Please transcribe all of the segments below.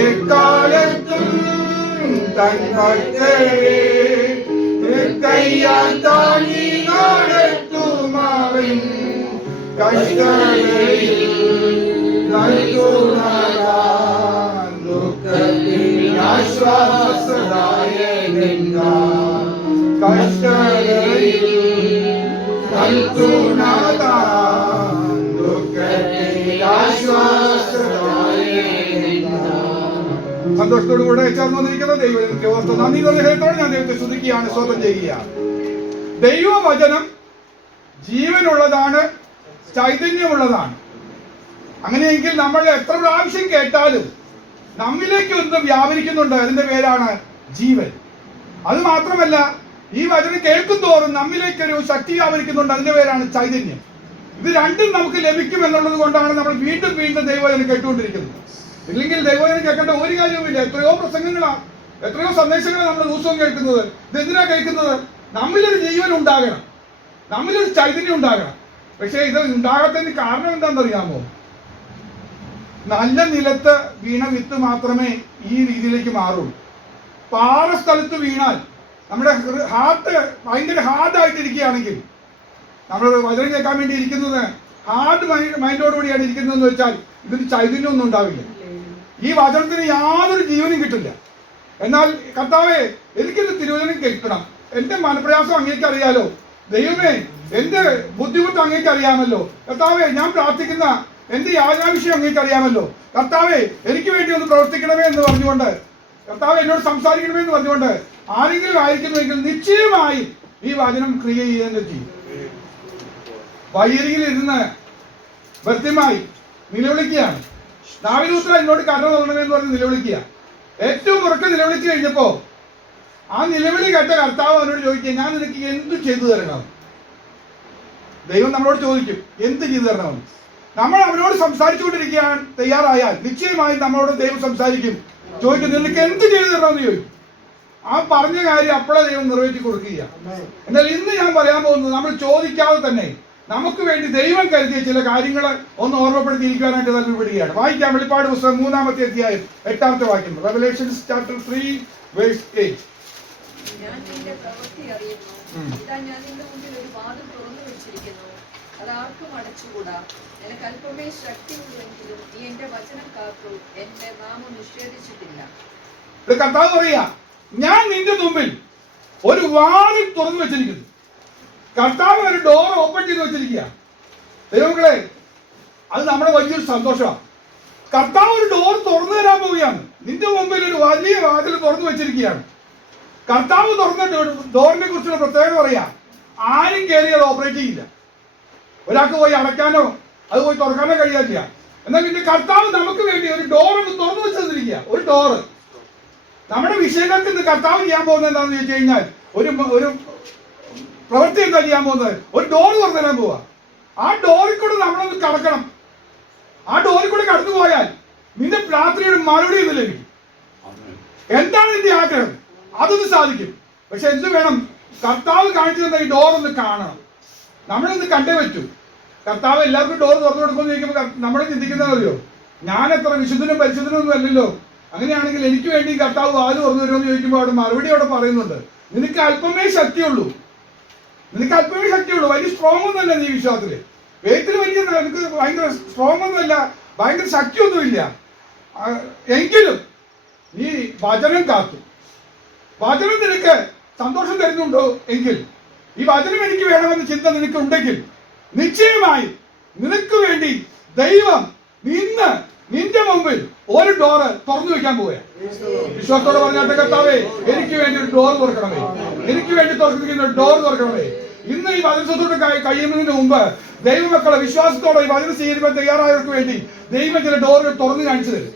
എക്കാലത്തും തൻ ഭക്തരെ കയ്യാൽ താങ്ങി നടത്തും അവൻ. കഷ്ടതയിൽ നൽകുന്നതാൻ ദുഃഖത്തിൽ ആശ്വാസദായകൻ. കഷ്ടതയിൽ നൽകുന്നതാൻ ദുഃഖത്തിൽ ആശ്വാസദായകൻ. സന്തോഷത്തോടു കൂടെ ചേർന്ന് വന്നിരിക്കുന്ന ദൈവത്തെ ഓർത്ത് നന്ദി ഹൃദയത്തോടെ ഞാൻ ദൈവത്തെ സ്തുതിക്കുകയാണ്, സ്തോത്രം ചെയ്യുകയാണ്. ദൈവവചനം ജീവനുള്ളതാണ്, ചൈതന്യമുള്ളതാണ്. അങ്ങനെയെങ്കിൽ നമ്മൾ എത്ര പ്രാവശ്യം കേട്ടാലും നമ്മിലേക്ക് ഒന്ന് വ്യാപരിക്കുന്നുണ്ട്. അതിന്റെ പേരാണ് ജീവൻ. അത് മാത്രമല്ല, ഈ വചനം കേൾക്കും തോറും നമ്മിലേക്കൊരു ശക്തി വ്യാപരിക്കുന്നുണ്ട്. അതിന്റെ പേരാണ് ചൈതന്യം. ഇത് രണ്ടും നമുക്ക് ലഭിക്കും എന്നുള്ളത് കൊണ്ടാണ് നമ്മൾ വീണ്ടും വീണ്ടും ദൈവവചനം കേട്ടുകൊണ്ടിരിക്കുന്നത്. ഇല്ലെങ്കിൽ ദൈവവചനം കേൾക്കേണ്ട ഒരു കാര്യവുമില്ല. എത്രയോ പ്രസംഗങ്ങളാണ്, എത്രയോ സന്ദേശങ്ങളാണ് നമ്മൾ ദിവസവും കേൾക്കുന്നത്. ഇതെന്തിനാ കേൾക്കുന്നത്? നമ്മിലൊരു ജീവൻ ഉണ്ടാകണം, നമ്മിലൊരു ചൈതന്യം ഉണ്ടാകണം. പക്ഷേ ഇത് ഉണ്ടാകാത്തതിന് കാരണം എന്താണെന്നറിയാമോ? നല്ല നിലത്ത് വീണ വിത്ത് മാത്രമേ ഈ രീതിയിലേക്ക് മാറുള്ളൂ. പാറ സ്ഥലത്ത് വീണാൽ നമ്മുടെ ഹാർട്ട് ഭയങ്കര ഹാർഡായിട്ടിരിക്കുകയാണെങ്കിൽ, നമ്മൾ വചനം കേൾക്കാൻ വേണ്ടി ഇരിക്കുന്നത് ഹാർഡ് മൈൻഡോടുകൂടിയാണ് ഇരിക്കുന്നതെന്ന് വെച്ചാൽ ഇതിന് ചൈതന്യമൊന്നും ഉണ്ടാവില്ല. ഈ വചനത്തിന് യാതൊരു ജീവനും കിട്ടില്ല. എന്നാൽ കർത്താവേ, എനിക്കിത് തിരുവചനം കേൾക്കണം, എന്റെ മനപ്രയാസം അങ്ങേക്ക് അറിയാലോ, ദൈവമേ എന്റെ ബുദ്ധിമുട്ട് അങ്ങേക്ക് അറിയാമല്ലോ, കർത്താവേ ഞാൻ പ്രാർത്ഥിക്കുന്ന എന്റെ യാചനാവിഷയം അങ്ങേക്ക് അറിയാമല്ലോ, കർത്താവേ എനിക്ക് വേണ്ടി ഒന്ന് പ്രവർത്തിക്കണമേ എന്ന് പറഞ്ഞുകൊണ്ട്, കർത്താവ് എന്നോട് സംസാരിക്കണമേ എന്ന് പറഞ്ഞുകൊണ്ട് ആരെങ്കിലും ആയിരിക്കുന്നുവെങ്കിൽ നിശ്ചയമായി ഈ വചനം ക്രിയ ചെയ്യാൻ ചെയ്യും. വഴിയരികിൽ ഇരുന്ന് ഭൃത്യമായി നിലവിളിക്കുകയാണ്. ദാവീദ് എന്നോട് കരുണ തോന്നണമെന്ന് പറഞ്ഞ് നിലവിളിക്കുക. ഏറ്റവും ഉറക്കെ നിലവിളിച്ചു കഴിഞ്ഞപ്പോ ആ നിലവിളി കേട്ട കർത്താവ് അവനോട് ചോദിക്കുക, ഞാൻ നിനക്ക് എന്ത് ചെയ്തു തരണം? ദൈവം നമ്മളോട് ചോദിക്കും, എന്ത് ചെയ്തു തരണമെന്ന്. നമ്മൾ അവനോട് സംസാരിച്ചുകൊണ്ടിരിക്കാൻ തയ്യാറായാൽ നിശ്ചയമായും നമ്മളോട് ദൈവം സംസാരിക്കും. ചോദിക്കും, നിനക്ക് എന്ത് ചെയ്തു തരണമെന്ന് ചോദിക്കും. ആ പറഞ്ഞ കാര്യം അപ്പോഴേ ദൈവം നിറവേറ്റി കൊടുക്കുക. എന്നാൽ ഇന്ന് ഞാൻ പറയാൻ പോകുന്നത്, നമ്മൾ ചോദിക്കാതെ തന്നെ നമുക്ക് വേണ്ടി ദൈവം കരുതിയ ചില കാര്യങ്ങൾ ഒന്ന് ഓർമ്മപ്പെടുത്തിയിരിക്കാനായിട്ട് താല്പര്യപ്പെടുകയാണ്. വായിക്കാം. വെളിപ്പാട് പുസ്തകം 3-ാമത്തെ അധ്യായം 8-ാമത്തെ വാക്യം. Revelations chapter 3 verse 8. ഞാൻ നിന്റെ പ്രവൃത്തി അറിയുന്നു. ഇതാ ഞാൻ നിന്റെ മുന്നിൽ ഒരു വാതിൽ തുറന്നു വെച്ചിരിക്കുന്നു, അത് ആർക്കും അടച്ചുകൂടാ. നിനക്ക് അല്പമേ ശക്തിയുള്ളെങ്കിലും നീ എന്റെ വചനം കാത്തു എന്റെ നാമം നിഷേധിച്ചിട്ടില്ല. കർത്താവ് പറയാ, ഞാൻ നിന്റെ മുമ്പിൽ ഒരു വാതിൽ തുറന്നു വെച്ചിരിക്കുന്നു. കർത്താവ് ഒരു ഡോർ ഓപ്പൺ ചെയ്ത് വെച്ചിരിക്കുക. ദൈവങ്ങളെ, അത് നമ്മുടെ വലിയൊരു സന്തോഷമാണ്. കർത്താവ് ഒരു ഡോർ തുറന്നു തരാൻ പോവുകയാണ്. നിന്റെ മുമ്പിൽ ഒരു വലിയ വാതിൽ തുറന്നു വെച്ചിരിക്കുകയാണ്. കർത്താവ് തുറന്ന ഡോറിനെ കുറിച്ചുള്ള പ്രത്യേകത പറയാ, ആരും കയറി അത് ഓപ്പറേറ്റ് ചെയ്യില്ല. ഒരാൾക്ക് പോയി അടയ്ക്കാനോ അത് പോയി തുറക്കാനോ കഴിയാറില്ല. എന്നാൽ പിന്നെ കർത്താവ് നമുക്ക് വേണ്ടി ഒരു ഡോർ തുറന്നു വെച്ചിരിക്കുക. ഒരു ഡോറ്. നമ്മുടെ വിഷയങ്ങൾക്ക് ഇന്ന് കർത്താവ് ചെയ്യാൻ പോകുന്നത് എന്താണെന്ന് ചോദിച്ചു കഴിഞ്ഞാൽ, ഒരു പ്രവൃത്തി എന്താ ചെയ്യാൻ പോകുന്നത്? ഒരു ഡോർ തുറന്നു തരാൻ പോവാ. ആ ഡോറിൽ കൂടെ നമ്മളൊന്ന് കടക്കണം. ആ ഡോറിൽ കൂടെ കടന്നു പോയാൽ നിന്റെ രാത്രിയുടെ മറുപടി ഇന്ന് ലഭിക്കും. എന്താണ് നിന്റെ ആഗ്രഹം? അതൊന്ന് സാധിക്കും. പക്ഷെ എന്ത് വേണം? കർത്താവ് കാണിച്ചു തന്ന ഈ ഡോർ ഒന്ന് കാണണം. നമ്മളിന്ന് കണ്ടേ പറ്റൂ. കർത്താവ് എല്ലാവർക്കും ഡോർ തുറന്നു കൊടുക്കുമെന്ന് ചോദിക്കുമ്പോൾ നമ്മൾ ചിന്തിക്കുന്നത് അറിയോ, ഞാൻ എത്ര വിശുദ്ധനും പരിശുദ്ധനും ഒന്നും അല്ലല്ലോ, അങ്ങനെയാണെങ്കിൽ എനിക്ക് വേണ്ടി കർത്താവ് വാല് തുറന്നു തരുമെന്ന് ചോദിക്കുമ്പോൾ അവിടെ മറുപടി അവിടെ പറയുന്നുണ്ട്, നിനക്ക് അല്പമേ ശക്തിയുള്ളൂ, നിനക്ക് അല്പമേ ശക്തിയുള്ളൂ. വലിയ സ്ട്രോങ് ഒന്നുമല്ല നീ വിശ്വാസത്തില്. വേഗത്തിൽ വലിയ നിനക്ക് ഭയങ്കര സ്ട്രോങ് ഒന്നുമല്ല, ഭയങ്കര ശക്തിയൊന്നുമില്ല. എങ്കിലും നീ വചനം കാത്തു. വചനം നിനക്ക് സന്തോഷം തരുന്നുണ്ടോ എങ്കിൽ, ഈ വചനം എനിക്ക് വേണമെന്ന ചിന്ത നിനക്ക് ഉണ്ടെങ്കിൽ, നിശ്ചയമായി നിനക്ക് വേണ്ടി ദൈവം ഇന്ന് നിന്റെ മുമ്പിൽ ഒരു ഡോറ് തുറന്നു വെക്കാൻ പോവുക. വിശ്വാസത്തോടെ പറഞ്ഞാട്ടെ, കർത്താവേ എനിക്ക് വേണ്ടി ഒരു ഡോർ തുറക്കണമേ, എനിക്ക് വേണ്ടി തുറന്നിരിക്കുന്ന ഒരു ഡോർ തുറക്കണമേ. ഇന്ന് ഈ വചനത്തോട് കഴിയുന്നതിന് മുമ്പ് ദൈവമക്കളെ വിശ്വാസത്തോടെ ഈ വചനം സ്വീകരിക്കാൻ തയ്യാറായവർക്ക് വേണ്ടി ദൈവം ചില ഡോറുകൾ തുറന്നു കാണിച്ചു തരും.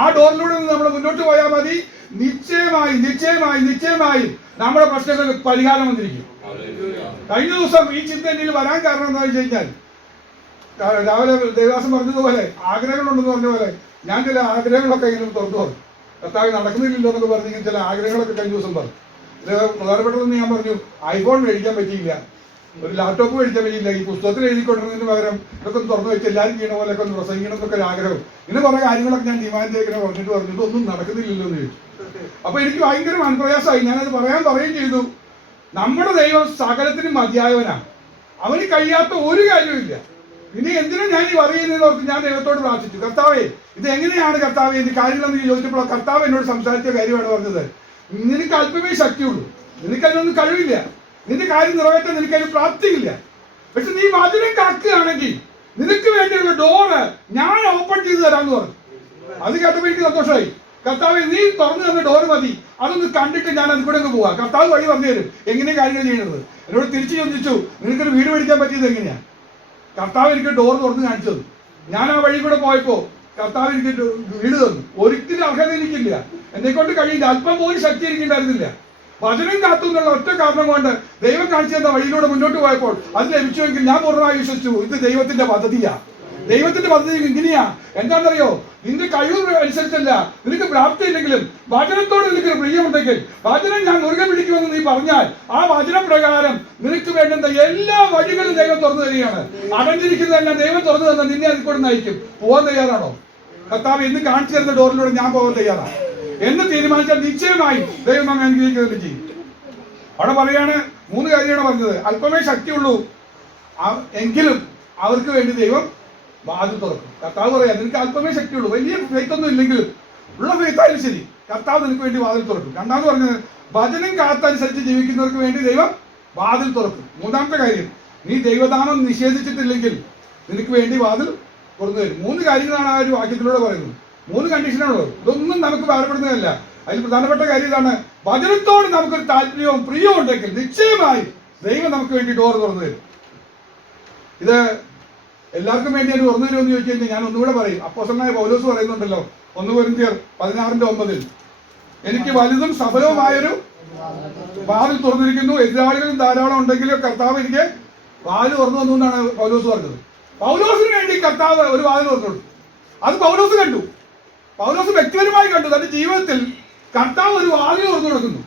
ആ ഡോറിലൂടെ നമ്മൾ മുന്നോട്ട് പോയാൽ മതി. നിശ്ചയമായും നിശ്ചയമായും നിശ്ചയമായും നമ്മുടെ പ്രശ്നങ്ങൾക്ക് പരിഹാരം വന്നിരിക്കും. കഴിഞ്ഞ ദിവസം ഈ ചിന്ത എന്നിൽ വരാൻ കാരണം എന്താണെന്ന് വെച്ച് കഴിഞ്ഞാൽ, രാവിലെ ദേവദാസൻ പറഞ്ഞതുപോലെ ആഗ്രഹങ്ങളുണ്ടെന്ന് പറഞ്ഞ പോലെ ഞാൻ ചില ആഗ്രഹങ്ങളൊക്കെ ഇങ്ങനെ തുറന്നു പറഞ്ഞു. കർത്താവ് നടക്കുന്നില്ലല്ലോ എന്നൊക്കെ പറഞ്ഞെങ്കിൽ ചില ആഗ്രഹങ്ങളൊക്കെ കഴിഞ്ഞ ദിവസം പറഞ്ഞു. പ്രധാനപ്പെട്ടതെന്ന് ഞാൻ പറഞ്ഞു, ഐഫോൺ മേടിക്കാൻ പറ്റിയില്ല, ഒരു ലാപ്ടോപ്പ് മേടിക്കാൻ പറ്റില്ല, ഈ പുസ്തകത്തിൽ എഴുതിക്കൊണ്ടിരുന്നതിന് പകരം ഇതൊക്കെ ഒന്ന് തുറന്നു വെച്ച് എല്ലാവരും ചെയ്യണ പോലെയൊക്കെ ഒന്ന് പ്രസംഗിക്കണം എന്നൊക്കെ ഒരു ആഗ്രഹം. ഇങ്ങനെ കുറെ കാര്യങ്ങളൊക്കെ ഞാൻ ഡിമാൻഡ് ചെയ്യിങ്ങനെ പറഞ്ഞിട്ട് ഒന്നും നടക്കുന്നില്ലല്ലോ എന്ന് ചോദിച്ചു. അപ്പൊ എനിക്ക് ഭയങ്കര മനപ്രയാസമായി. ഞാനത് പറയുകയും ചെയ്തു. നമ്മുടെ ദൈവം സകലത്തിനും മതിയായവനാണ്. അവന് കഴിയാത്ത ഒരു കാര്യമില്ല. ഇനി എന്തിനാ ഞാൻ ഈ പറയുന്നതെന്ന് ഓർത്ത് ഞാൻ ദൈവത്തോട് പ്രാർത്ഥിച്ചു, കർത്താവേ ഇത് എങ്ങനെയാണ് കർത്താവേ എന്റെ കാര്യങ്ങളെന്ന് ചോദിച്ചപ്പോൾ കർത്താവ് എന്നോട് സംസാരിച്ച കാര്യമാണ് പറഞ്ഞത്. നിനക്ക് അല്പമേ ശക്തിയുള്ളൂ, നിനക്കതിനൊന്നും കഴിവില്ല, നിന്റെ കാര്യം നിറവേറ്റാൻ നിനക്കതിന് പ്രാപ്തിയില്ല. പക്ഷെ നീ വചനം കാക്കുകയാണെങ്കിൽ നിനക്ക് വേണ്ടിയുള്ള ഡോറ് ഞാൻ ഓപ്പൺ ചെയ്ത് തരാമെന്ന് പറഞ്ഞു. അത് കേട്ടപ്പോൾ എനിക്ക് സന്തോഷമായി. കർത്താവ് നീ തുറന്നു തന്ന ഡോർ മതി, അതൊന്ന് കണ്ടിട്ട് ഞാൻ അതിൽ കൂടെ അങ്ങ് പോവാം. കർത്താവ് വഴി പറഞ്ഞു തരും എങ്ങനെയാണ് കാര്യങ്ങൾ ചെയ്യുന്നത്. എന്നോട് തിരിച്ചു ചോദിച്ചു, നിനക്കൊരു വീട് മേടിക്കാൻ പറ്റിയത് എങ്ങനെയാ? കർത്താവ് എനിക്ക് ഡോർ തുറന്ന് കാണിച്ചത്. ഞാൻ ആ വഴി കൂടെ പോയപ്പോ കർത്താവ് എനിക്ക് വീട് തന്നു. ഒരിക്കലും അർഹത എനിക്കില്ല, എന്നെ കൊണ്ട് കഴിയില്ല, അല്പം പോലും ശക്തി എനിക്കുണ്ടായിരുന്നില്ല. വചനം കാത്തു എന്നുള്ള ഒറ്റ കാരണം കൊണ്ട് ദൈവം കാണിച്ചു തന്ന വഴിയിലൂടെ മുന്നോട്ട് പോയപ്പോൾ അത് ലഭിച്ചുവെങ്കിൽ ഞാൻ പൂർണ്ണമായി വിശ്വസിച്ചു ഇത് ദൈവത്തിന്റെ പദ്ധതിയാ. ദൈവത്തിന്റെ പദ്ധതി ഇങ്ങനെയാ. എന്താണെന്നറിയോ, നിന്റെ കഴിവ് അനുസരിച്ചല്ല, നിനക്ക് പ്രാപ്തി ഇല്ലെങ്കിലും വചനത്തോട് നിനക്ക് പ്രിയമുണ്ടെങ്കിൽ വചനം ഞാൻ മുറുകെ പിടിക്കുമെന്ന് നീ പറഞ്ഞാൽ ആ വചനപ്രകാരം നിനക്ക് വേണ്ടുന്ന എല്ലാ വഴികളും ദൈവം തുറന്നു തരികയാണ്. അടഞ്ഞിരിക്കുന്നതെല്ലാം ദൈവം തുറന്നു തന്നാൽ നിന്നെ അതിൽ കൂടെ നയിക്കും. പോകാൻ തയ്യാറാണോ? കർത്താവ് എന്ന് കാണിച്ചു തരുന്ന ഡോറിലൂടെ ഞാൻ പോകാൻ തയ്യാറാണ് എന്ന് തീരുമാനിച്ചാൽ നിശ്ചയമായും ദൈവം നമ്മെ അനുഗ്രഹിക്കുകയും ചെയ്യും. അവിടെ പറയാണ് 3 കാര്യമാണ് പറഞ്ഞത്. അല്പമേ ശക്തിയുള്ളൂ എങ്കിലും അവർക്ക് വേണ്ടി ദൈവം വാതിൽ തുറക്കും. കർത്താവ് പറയാം നിനക്ക് അല്പമേ ശക്തിയുള്ളൂ, വലിയ ഫെയ്ത്ത് ഒന്നും ഇല്ലെങ്കിലും ഉള്ള ഫെയ്ത്തായാലും ശരി കർത്താവ് നിനക്ക് വേണ്ടി വാതിൽ തുറക്കും. രണ്ടാമത് പറഞ്ഞത് വചനം കാത്തനുസരിച്ച് ജീവിക്കുന്നവർക്ക് വേണ്ടി ദൈവം വാതിൽ തുറക്കും. മൂന്നാമത്തെ കാര്യം, നീ ദൈവദാനം നിഷേധിച്ചിട്ടില്ലെങ്കിൽ നിനക്ക് വേണ്ടി വാതിൽ തുറന്നു തരും. 3 കാര്യങ്ങളാണ് ആ ഒരു വാക്യത്തിലൂടെ പറയുന്നത്. 3 കണ്ടീഷനാണുള്ളത്. ഇതൊന്നും നമുക്ക് ഭാരപ്പെടുന്നതല്ല. അതിൽ പ്രധാനപ്പെട്ട കാര്യം ഇതാണ്, വചനത്തോട് നമുക്കൊരു താല്പര്യവും പ്രിയവും ഉണ്ടെങ്കിൽ നിശ്ചയമായി ദൈവം നമുക്ക് വേണ്ടി ഡോർ തുറന്നു തരും. ഇത് എല്ലാവർക്കും വേണ്ടി അത് തുറന്നു തരുമെന്ന് ചോദിച്ചു കഴിഞ്ഞാൽ ഞാൻ ഒന്നുകൂടെ പറയും. അപ്പോസ്തലനായ പൗലോസ് പറയുന്നുണ്ടല്ലോ 1 കൊരിന്ത്യർ 16:9 എനിക്ക് വലുതും സഫലവുമായൊരു വാതിൽ തുറന്നിരിക്കുന്നു, എതിരാളികളും ധാരാളം ഉണ്ടെങ്കിലും കർത്താവ് എനിക്ക് വാതിൽ തുറന്നു വന്നുകൊണ്ടാണ് പൗലോസ് പറഞ്ഞത്. പൗലോസിന് വേണ്ടി കർത്താവ് ഒരു വാതിൽ തുറന്നു. അത് പൗലോസ് കണ്ടു. പൗലോസ് വ്യക്തിപരമായി കണ്ടു. തന്റെ ജീവിതത്തിൽ കർത്താവ് ഒരു വാതിൽ തുറന്നു കൊടുക്കുന്നു.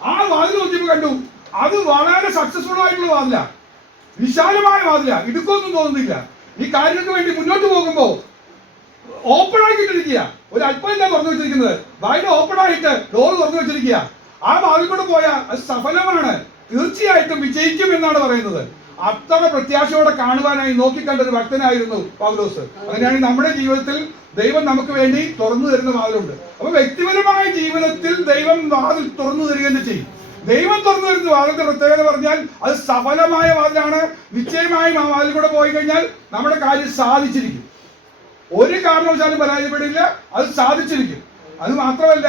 ആ വാതിൽ നോക്കിയപ്പോൾ കണ്ടു അത് വളരെ സക്സസ്ഫുൾ ആയിട്ടുള്ള വാതിലാണ്, വിശാലമായ വാതിലാണ്, ഇടുക്കൊന്നും തോന്നുന്നില്ല. ഈ കാര്യങ്ങൾക്ക് വേണ്ടി മുന്നോട്ട് പോകുമ്പോൾ ഓപ്പൺ ആക്കിയിട്ടിരിക്കുക. ഒരു അല്പമില്ല തുറന്നു വെച്ചിരിക്കുന്നത്, വാതിൽ ഓപ്പൺ ആയിട്ട് ഡോർ തുറന്നു വെച്ചിരിക്കുക. ആ വാതിൽ കൂടെ പോയാൽ അത് സഫലമാണ്, തീർച്ചയായിട്ടും വിജയിക്കും എന്നാണ് പറയുന്നത്. അത്ര പ്രത്യാശയോടെ കാണുവാനായി നോക്കിക്കണ്ട ഒരു ഭക്തനായിരുന്നു പൗലോസ്. അങ്ങനെയാണെങ്കിൽ നമ്മുടെ ജീവിതത്തിൽ ദൈവം നമുക്ക് വേണ്ടി തുറന്നു തരുന്ന വാതിലുണ്ട്. അപ്പൊ വ്യക്തിപരമായ ജീവിതത്തിൽ ദൈവം വാതിൽ തുറന്നു തരികയെന്ന് ചെയ്യും. ദൈവം തുറന്നു വരുന്ന വാതിലിന്റെ പ്രത്യേകത പറഞ്ഞാൽ അത് സഫലമായ വാതിലാണ്. നിശ്ചയമായും ആ വാതിൽ കൂടെ പോയി കഴിഞ്ഞാൽ നമ്മുടെ കാര്യം സാധിച്ചിരിക്കും. ഒരു കാരണവശാലും പരാജയപ്പെടില്ല, അത് സാധിച്ചിരിക്കും. അത് മാത്രമല്ല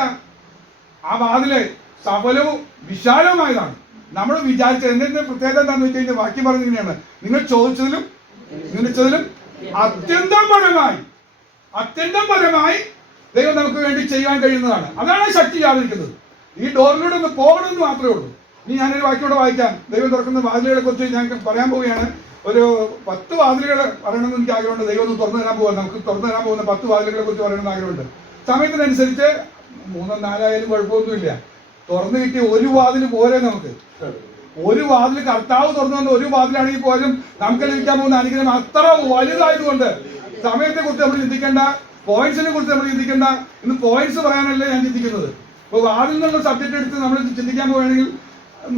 ആ വാതില് സഫലവും വിശാലവുമായതാണ്. നമ്മൾ വിചാരിച്ച എന്തെങ്കിലും പ്രത്യേകത എന്താണെന്ന് വെച്ച് കഴിഞ്ഞാൽ വാക്യം പറഞ്ഞത് ഇങ്ങനെയാണ്, നിങ്ങൾ ചോദിച്ചതിലും നിലച്ചതിലും അത്യന്തം പരമായി ദൈവം നമുക്ക് വേണ്ടി ചെയ്യാൻ കഴിയുന്നതാണ്. അതാണ് ശക്തി വ്യാപരിക്കുന്നത്. ഈ ഡോറിലൂടെ ഒന്ന് പോകണമെന്ന് മാത്രമേ ഉള്ളൂ. ഇനി ഞാനൊരു വാക്യോടെ വായിക്കാം. ദൈവം തുറക്കുന്ന വാതിലുകളെ കുറിച്ച് ഞാൻ പറയാൻ പോവുകയാണ്. ഒരു 10 വാതിലുകൾ പറയണമെന്ന് എനിക്ക് ആഗ്രഹമുണ്ട്. ദൈവം ഒന്ന് തുറന്നു തരാൻ പോകാൻ, നമുക്ക് തുറന്നു തരാൻ പോകുന്ന 10 വാതിലുകളെ കുറിച്ച് പറയണമെന്ന് ആഗ്രഹമുണ്ട്. സമയത്തിനനുസരിച്ച് 3 4 കുഴപ്പമൊന്നുമില്ല. തുറന്നു കിട്ടിയ ഒരു വാതിൽ പോരെ നമുക്ക്. ഒരു വാതിൽ കർത്താവ് തുറന്നു വന്ന ഒരു വാതിലാണെങ്കിൽ പോലും നമുക്ക് ലഭിക്കാൻ പോകുന്ന അനുഗ്രഹം അത്ര വലുതായതുകൊണ്ട് സമയത്തെ കുറിച്ച് നമ്മൾ ചിന്തിക്കേണ്ട, പോയിന്റ്സിനെ കുറിച്ച് നമ്മൾ ചിന്തിക്കേണ്ട. ഇന്ന് പോയിന്റ്സ് പറയാനല്ലേ ഞാൻ ചിന്തിക്കുന്നത്. ഇപ്പോൾ വാതിൽ നിന്നുള്ള സബ്ജക്ട് എടുത്ത് നമ്മൾ ചിന്തിക്കാൻ പോവുകയാണെങ്കിൽ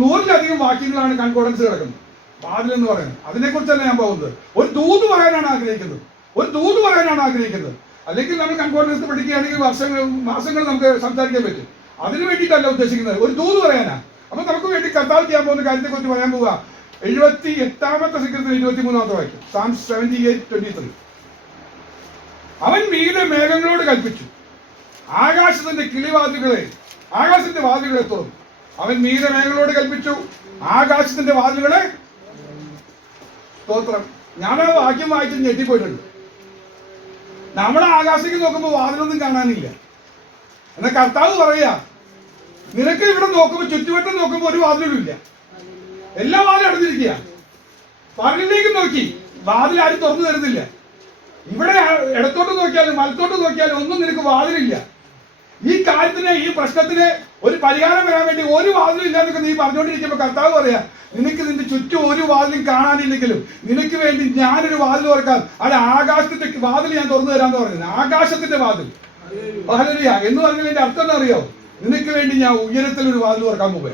100-ലധികം വാക്യങ്ങളാണ് കൺകോർഡൻസ് കിടക്കുന്നത്. വാതിൽ എന്ന് പറയുന്നത് അതിനെക്കുറിച്ചല്ല ഞാൻ പോകുന്നത്. ഒരു ദൂത് പറയാനാണ് ആഗ്രഹിക്കുന്നത്. അല്ലെങ്കിൽ നമ്മൾ കൺകോർഡൻസ് പഠിക്കുകയാണെങ്കിൽ മാസങ്ങൾ നമുക്ക് സംസാരിക്കാൻ പറ്റും. അതിനു വേണ്ടിയിട്ടല്ല ഉദ്ദേശിക്കുന്നത്, ഒരു ദൂത് പറയാനാ. അപ്പൊ നമുക്ക് വേണ്ടി കർത്താവ് ചെയ്യാൻ പോകുന്ന കാര്യത്തെ കുറിച്ച് പറയാൻ പോവുക. 78-ാമത്തെ സങ്കീർത്തനം 23-ാമത്തെ വാക്യം, Psalm 78:23. അവൻ മീതെ മേഘങ്ങളോട് കൽപ്പിച്ചു, ആകാശത്തിന്റെ വാതിലുകളെ തുറന്നു. അവൻ മീതെ മേഘങ്ങളോട് കൽപ്പിച്ചു, ആകാശത്തിന്റെ വാതിലുകളെ. സ്തോത്രം. ഞാൻ ആ വാക്യം വായിച്ചിട്ട് ഞെട്ടിപ്പോയിട്ടുണ്ട്. നമ്മുടെ ആകാശത്തേക്ക് നോക്കുമ്പോൾ വാതിലൊന്നും കാണാനില്ല. എന്നാൽ കർത്താവ് പറയാ, നിനക്ക് ഇവിടെ നോക്കുമ്പോൾ ചുറ്റുവട്ടം നോക്കുമ്പോൾ ഒരു വാതിലും ഇല്ല, എല്ലാ വാതിലും അടഞ്ഞിരിക്കുക. പകലിലേക്ക് നോക്കി വാതിൽ ആരും തുറന്നു തരുന്നില്ല. ഇവിടെ ഇടത്തോട്ട് നോക്കിയാലും വലത്തോട്ട് നോക്കിയാലും ഒന്നും നിനക്ക് വാതിലില്ല. ഈ കാര്യത്തിന്, ഈ പ്രശ്നത്തിന് ഒരു പരിഹാരം വരാൻ വേണ്ടി ഒരു വാതിലും ഇല്ലാന്നൊക്കെ നീ പറഞ്ഞുകൊണ്ടിരിക്കുമ്പോ കർത്താവ് പറയാ, നിനക്ക് നിന്റെ ചുറ്റും ഒരു വാതിലും കാണാനില്ലെങ്കിലും നിനക്ക് വേണ്ടി ഞാനൊരു വാതിൽ തുറക്കാം. അത് ആകാശത്തിന്റെ വാതിൽ ഞാൻ തുറന്നു തരാന്ന് പറയുന്നത്. ആകാശത്തിന്റെ വാതിൽ. ഹല്ലേലൂയ എന്ന് പറഞ്ഞതിന്റെ അർത്ഥം എന്താ അറിയോ? നിനക്ക് വേണ്ടി ഞാൻ ഉയരത്തിൽ ഒരു വാതിൽ തുറക്കാൻ പോകുക.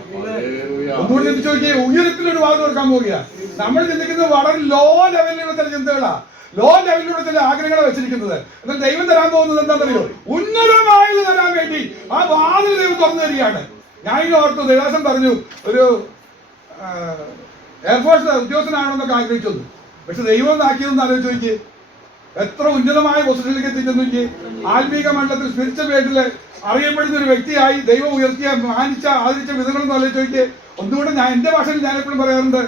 ഒന്നുകൂടി ചിന്തിച്ചു നോക്കിയേ, ഉയരത്തിൽ ഒരു വാതിൽ തുറക്കാൻ പോകുക. നമ്മൾ ചിന്തിക്കുന്നത് വളരെ ലോ ലെവലിലുള്ള ചില ചിന്തകളാ, ലോ ലെവലിലൂടെ ചില ആഗ്രഹങ്ങളെ വെച്ചിരിക്കുന്നത്. എന്നാൽ ദൈവം തരാൻ പോകുന്നത് എന്താണെന്നറിയോ? ഉന്നതമായത് തരാൻ വേണ്ടി ആ വാതിൽ ദൈവം തുറന്നു തരികയാണ്. ഞാൻ ഇങ്ങനെ ഓർത്തു, ദേവദാസൻ പറഞ്ഞു ഒരു എയർഫോഴ്സ് ഉദ്യോഗസ്ഥനാണെന്നൊക്കെ ആഗ്രഹിച്ചു. പക്ഷെ ദൈവം ഒന്ന് ആക്കിയതെന്ന് ആലോചിച്ച് നോക്കിയേ, എത്ര ഉന്നതമായ പൊസിഷനിലേക്ക് എത്തിച്ചെന്ന് നോക്കിയേ. ആത്മീക മണ്ഡലത്തിൽ, സ്പിരിച്വൽ വേൾഡില് അറിയപ്പെടുന്ന ഒരു വ്യക്തിയായി ദൈവം ഉയർത്തിയ, മാനിച്ച, ആദരിച്ച വിധങ്ങളൊന്നും ആലോചിച്ച് നോക്കിയേ. ഒന്നുകൂടെ ഞാൻ എന്റെ ഭാഷയിൽ ഞാൻ എപ്പോഴും പറയാറുണ്ട്,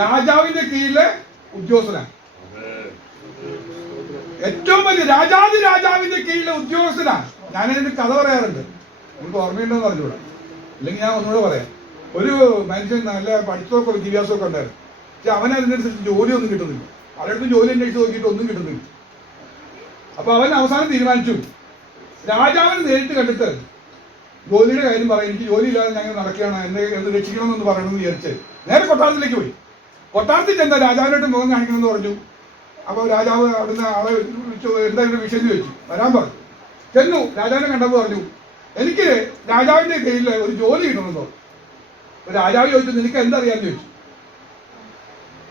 രാജാവിന്റെ കീഴിലെ ഉദ്യോഗസ്ഥനാണ്. ഏറ്റവും വലിയ രാജാവിന്റെ കീഴിലെ ഉദ്യോഗസ്ഥനാണ്. ഞാനതിന്റെ കഥ പറയാറുണ്ട്, എനിക്ക് ഓർമ്മയുണ്ടെന്ന് പറഞ്ഞുകൂടാ, അല്ലെങ്കിൽ ഞാൻ ഒന്നുകൂടെ പറയാം. ഒരു മനുഷ്യൻ നല്ല പഠിത്തമൊക്കെ വിദ്യാഭ്യാസമൊക്കെ ഉണ്ടായിരുന്നു. പക്ഷെ അവൻ അതിനനുസരിച്ച് ജോലിയൊന്നും കിട്ടുന്നില്ല. പലയിടത്തും ജോലി അന്വേഷിച്ച് നോക്കിയിട്ട് ഒന്നും കിട്ടുന്നില്ല. അപ്പൊ അവൻ അവസാനം തീരുമാനിച്ചു, രാജാവിനെ നേരിട്ട് കണ്ടിട്ട് ജോലിയുടെ കാര്യം പറയാം, എനിക്ക് ജോലി ഇല്ലാതെ ഞങ്ങൾ നടക്കുകയാണ്, എന്നെ ഒന്ന് രക്ഷിക്കണമെന്ന് പറയണമെന്ന് വിചാരിച്ച് നേരെ കൊട്ടാരത്തിലേക്ക് പോയി. കൊട്ടാരത്തിൽ ചെന്ന രാജാവിനായിട്ട് മുഖം കാണിക്കണമെന്ന് പറഞ്ഞു. അപ്പോൾ രാജാവ് അവിടുന്ന് ആളെ എന്തായാലും വിഷയം ചോദിച്ചു, വരാൻ പറഞ്ഞു. ചെന്നു, രാജാവിനെ കണ്ടപ്പോൾ പറഞ്ഞു, എനിക്ക് രാജാവിന്റെ കയ്യിൽ ഒരു ജോലി കിട്ടണമെന്നോ. രാജാവ് ചോദിച്ചു, നിനക്ക് എന്തറിയാന്ന് ചോദിച്ചു.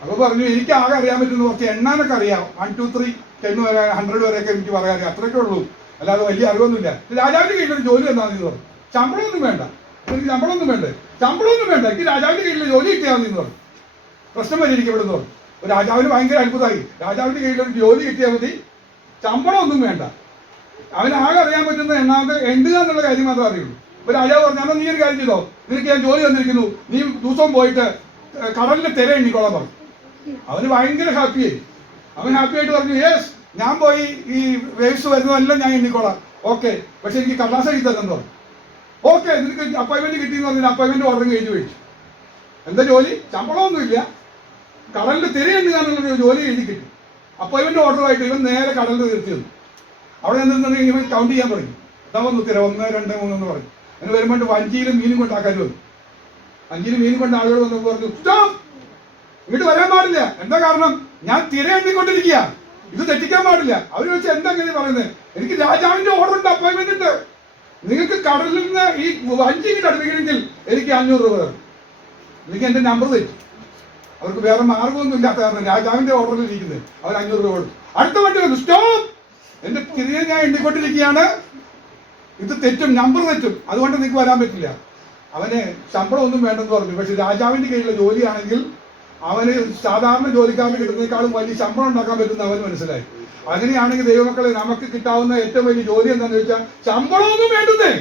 അപ്പൊ പറഞ്ഞു, എനിക്ക് ആകെ അറിയാൻ പറ്റുന്ന കുറച്ച് എണ്ണാനൊക്കെ അറിയാം, 1 2 3 10 വരെ 100 വരെയൊക്കെ എനിക്ക് പറയാൻ അറിയാം, അത്രയൊക്കെ ഉള്ളൂ, അല്ലാതെ വലിയ അറിവൊന്നുമില്ല. രാജാവിന്റെ കയ്യിലൊരു ജോലി എന്താണെന്ന് പറഞ്ഞു. ശമ്പളമൊന്നും വേണ്ട, എനിക്ക് ശമ്പളമൊന്നും വേണ്ടേ, ശമ്പളമൊന്നും വേണ്ട, എനിക്ക് രാജാവിന്റെ കയ്യിൽ ജോലി കിട്ടിയാൽ മതി എന്ന് പറഞ്ഞു. പ്രശ്നം പരിഹരിക്കപ്പെടുന്നു പറഞ്ഞു. അപ്പൊ രാജാവിന് ഭയങ്കര അത്ഭുതമായി. രാജാവിന്റെ കയ്യിലൊരു ജോലി കിട്ടിയാൽ മതി, ശമ്പളമൊന്നും വേണ്ട, അവന് ആകെ അറിയാൻ പറ്റുന്ന എണ്ണാമത്തെ എണ്ണുക എന്നുള്ള കാര്യം മാത്രമേ അറിയുള്ളൂ. അപ്പൊ രാജാവ് പറഞ്ഞു, എന്നാൽ നീ ഒരു കാര്യം ചെയ്തോ, നിനക്ക് ഞാൻ ജോലി തന്നിരിക്കുന്നു, നീ ദിവസവും പോയിട്ട് കടലിലെ തിര എണ്ണിക്കോളാൻ പറഞ്ഞു. അവന് ഭയങ്കര ഹാപ്പിയായി. അവൻ ഹാപ്പി ആയിട്ട് പറഞ്ഞു, യെസ്, ഞാൻ പോയി ഈ വേവ്സ് വരുന്നതെല്ലാം ഞാൻ എണ്ണിക്കോളാം, ഓക്കെ, പക്ഷെ എനിക്ക് കടലാസ എഴുതി തന്നെന്ന് പറഞ്ഞു. ഓക്കെ, നിനക്ക് അപ്പോയിന്റ്മെന്റ് കിട്ടിയെന്ന് പറഞ്ഞാൽ അപ്പോയിന്റ്മെന്റ് ഓർഡർ എഴുതി വെച്ചു. എന്താ ജോലി? ശമ്പളമൊന്നുമില്ല, കടലിന്റെ തിര എണ്ണുകാനുള്ള ജോലി എഴുതി കിട്ടി. അപ്പോയിന്റ്മെന്റ് ഓർഡറുമായിട്ട് ഇവൻ നേരെ കടലിൽ നിർത്തി വന്നു. അവിടെ നിന്നുണ്ടെങ്കിൽ ഇവൻ കൗണ്ട് ചെയ്യാൻ തുടങ്ങി. എന്താ വന്നു തിര 1 2 3 എന്ന് പറഞ്ഞു. അങ്ങനെ വരുമ്പോൾ വഞ്ചിയിലും മീനും കൊണ്ട് ആക്കാൻ വന്നു. വഞ്ചിയിൽ മീനും കൊണ്ട് ആളുകൾ വന്നപ്പോൾ പറഞ്ഞു, സ്റ്റോപ്പ്, ഇങ്ങോട്ട് വരാൻ പാടില്ല. എന്താ കാരണം? ഞാൻ തിര എണ്ണിക്കൊണ്ടിരിക്കുക, ഇത് തെറ്റിക്കാൻ പാടില്ല. അവർ വെച്ച് എന്താ ഇങ്ങനെ പറയുന്നത്? എനിക്ക് രാജാവിന്റെ ഓർഡർ ഉണ്ട്, അപ്പോയിന്റ്മെന്റ് ഉണ്ട്, നിങ്ങൾക്ക് കടലിൽ നിന്ന് ഈ വഞ്ചി ഇങ്ങോട്ട് അടുപ്പിക്കണമെങ്കിൽ എനിക്ക് 500 രൂപ തരണം. എനിക്ക് എന്റെ നമ്പർ തെറ്റി. അവർക്ക് വേറെ മാർഗമൊന്നും ഇല്ലാത്ത കാരണം രാജാവിന്റെ ഓർഡറിൽ ഇരിക്കുന്നത്. അവർ 500 രൂപ കൊടുത്തു. അടുത്ത വണ്ടി വന്നു, സ്റ്റോപ്പ്, എന്റെ തിരികെ ഞാൻ എണ്ണിക്കൊണ്ടിരിക്കുകയാണ്, ഇത് തെറ്റും, നമ്പർ തെറ്റും, അതുകൊണ്ട് നിങ്ങൾക്ക് വരാൻ പറ്റില്ല. അവന് ശമ്പളം ഒന്നും വേണ്ടെന്ന് പറഞ്ഞു. പക്ഷെ രാജാവിന്റെ കയ്യിലുള്ള ജോലിയാണെങ്കിൽ അവന് സാധാരണ ജോലിക്കാരന് കിട്ടുന്നതിനേക്കാളും വലിയ ശമ്പളം ഉണ്ടാക്കാൻ പറ്റുന്ന അവന് മനസ്സിലായി. അങ്ങനെയാണെങ്കിൽ ദൈവമക്കളെ, നമുക്ക് കിട്ടാവുന്ന ഏറ്റവും വലിയ ജോലി എന്താണെന്ന് ചോദിച്ചാൽ ശമ്പളമൊന്നും വേണ്ടുന്നേ,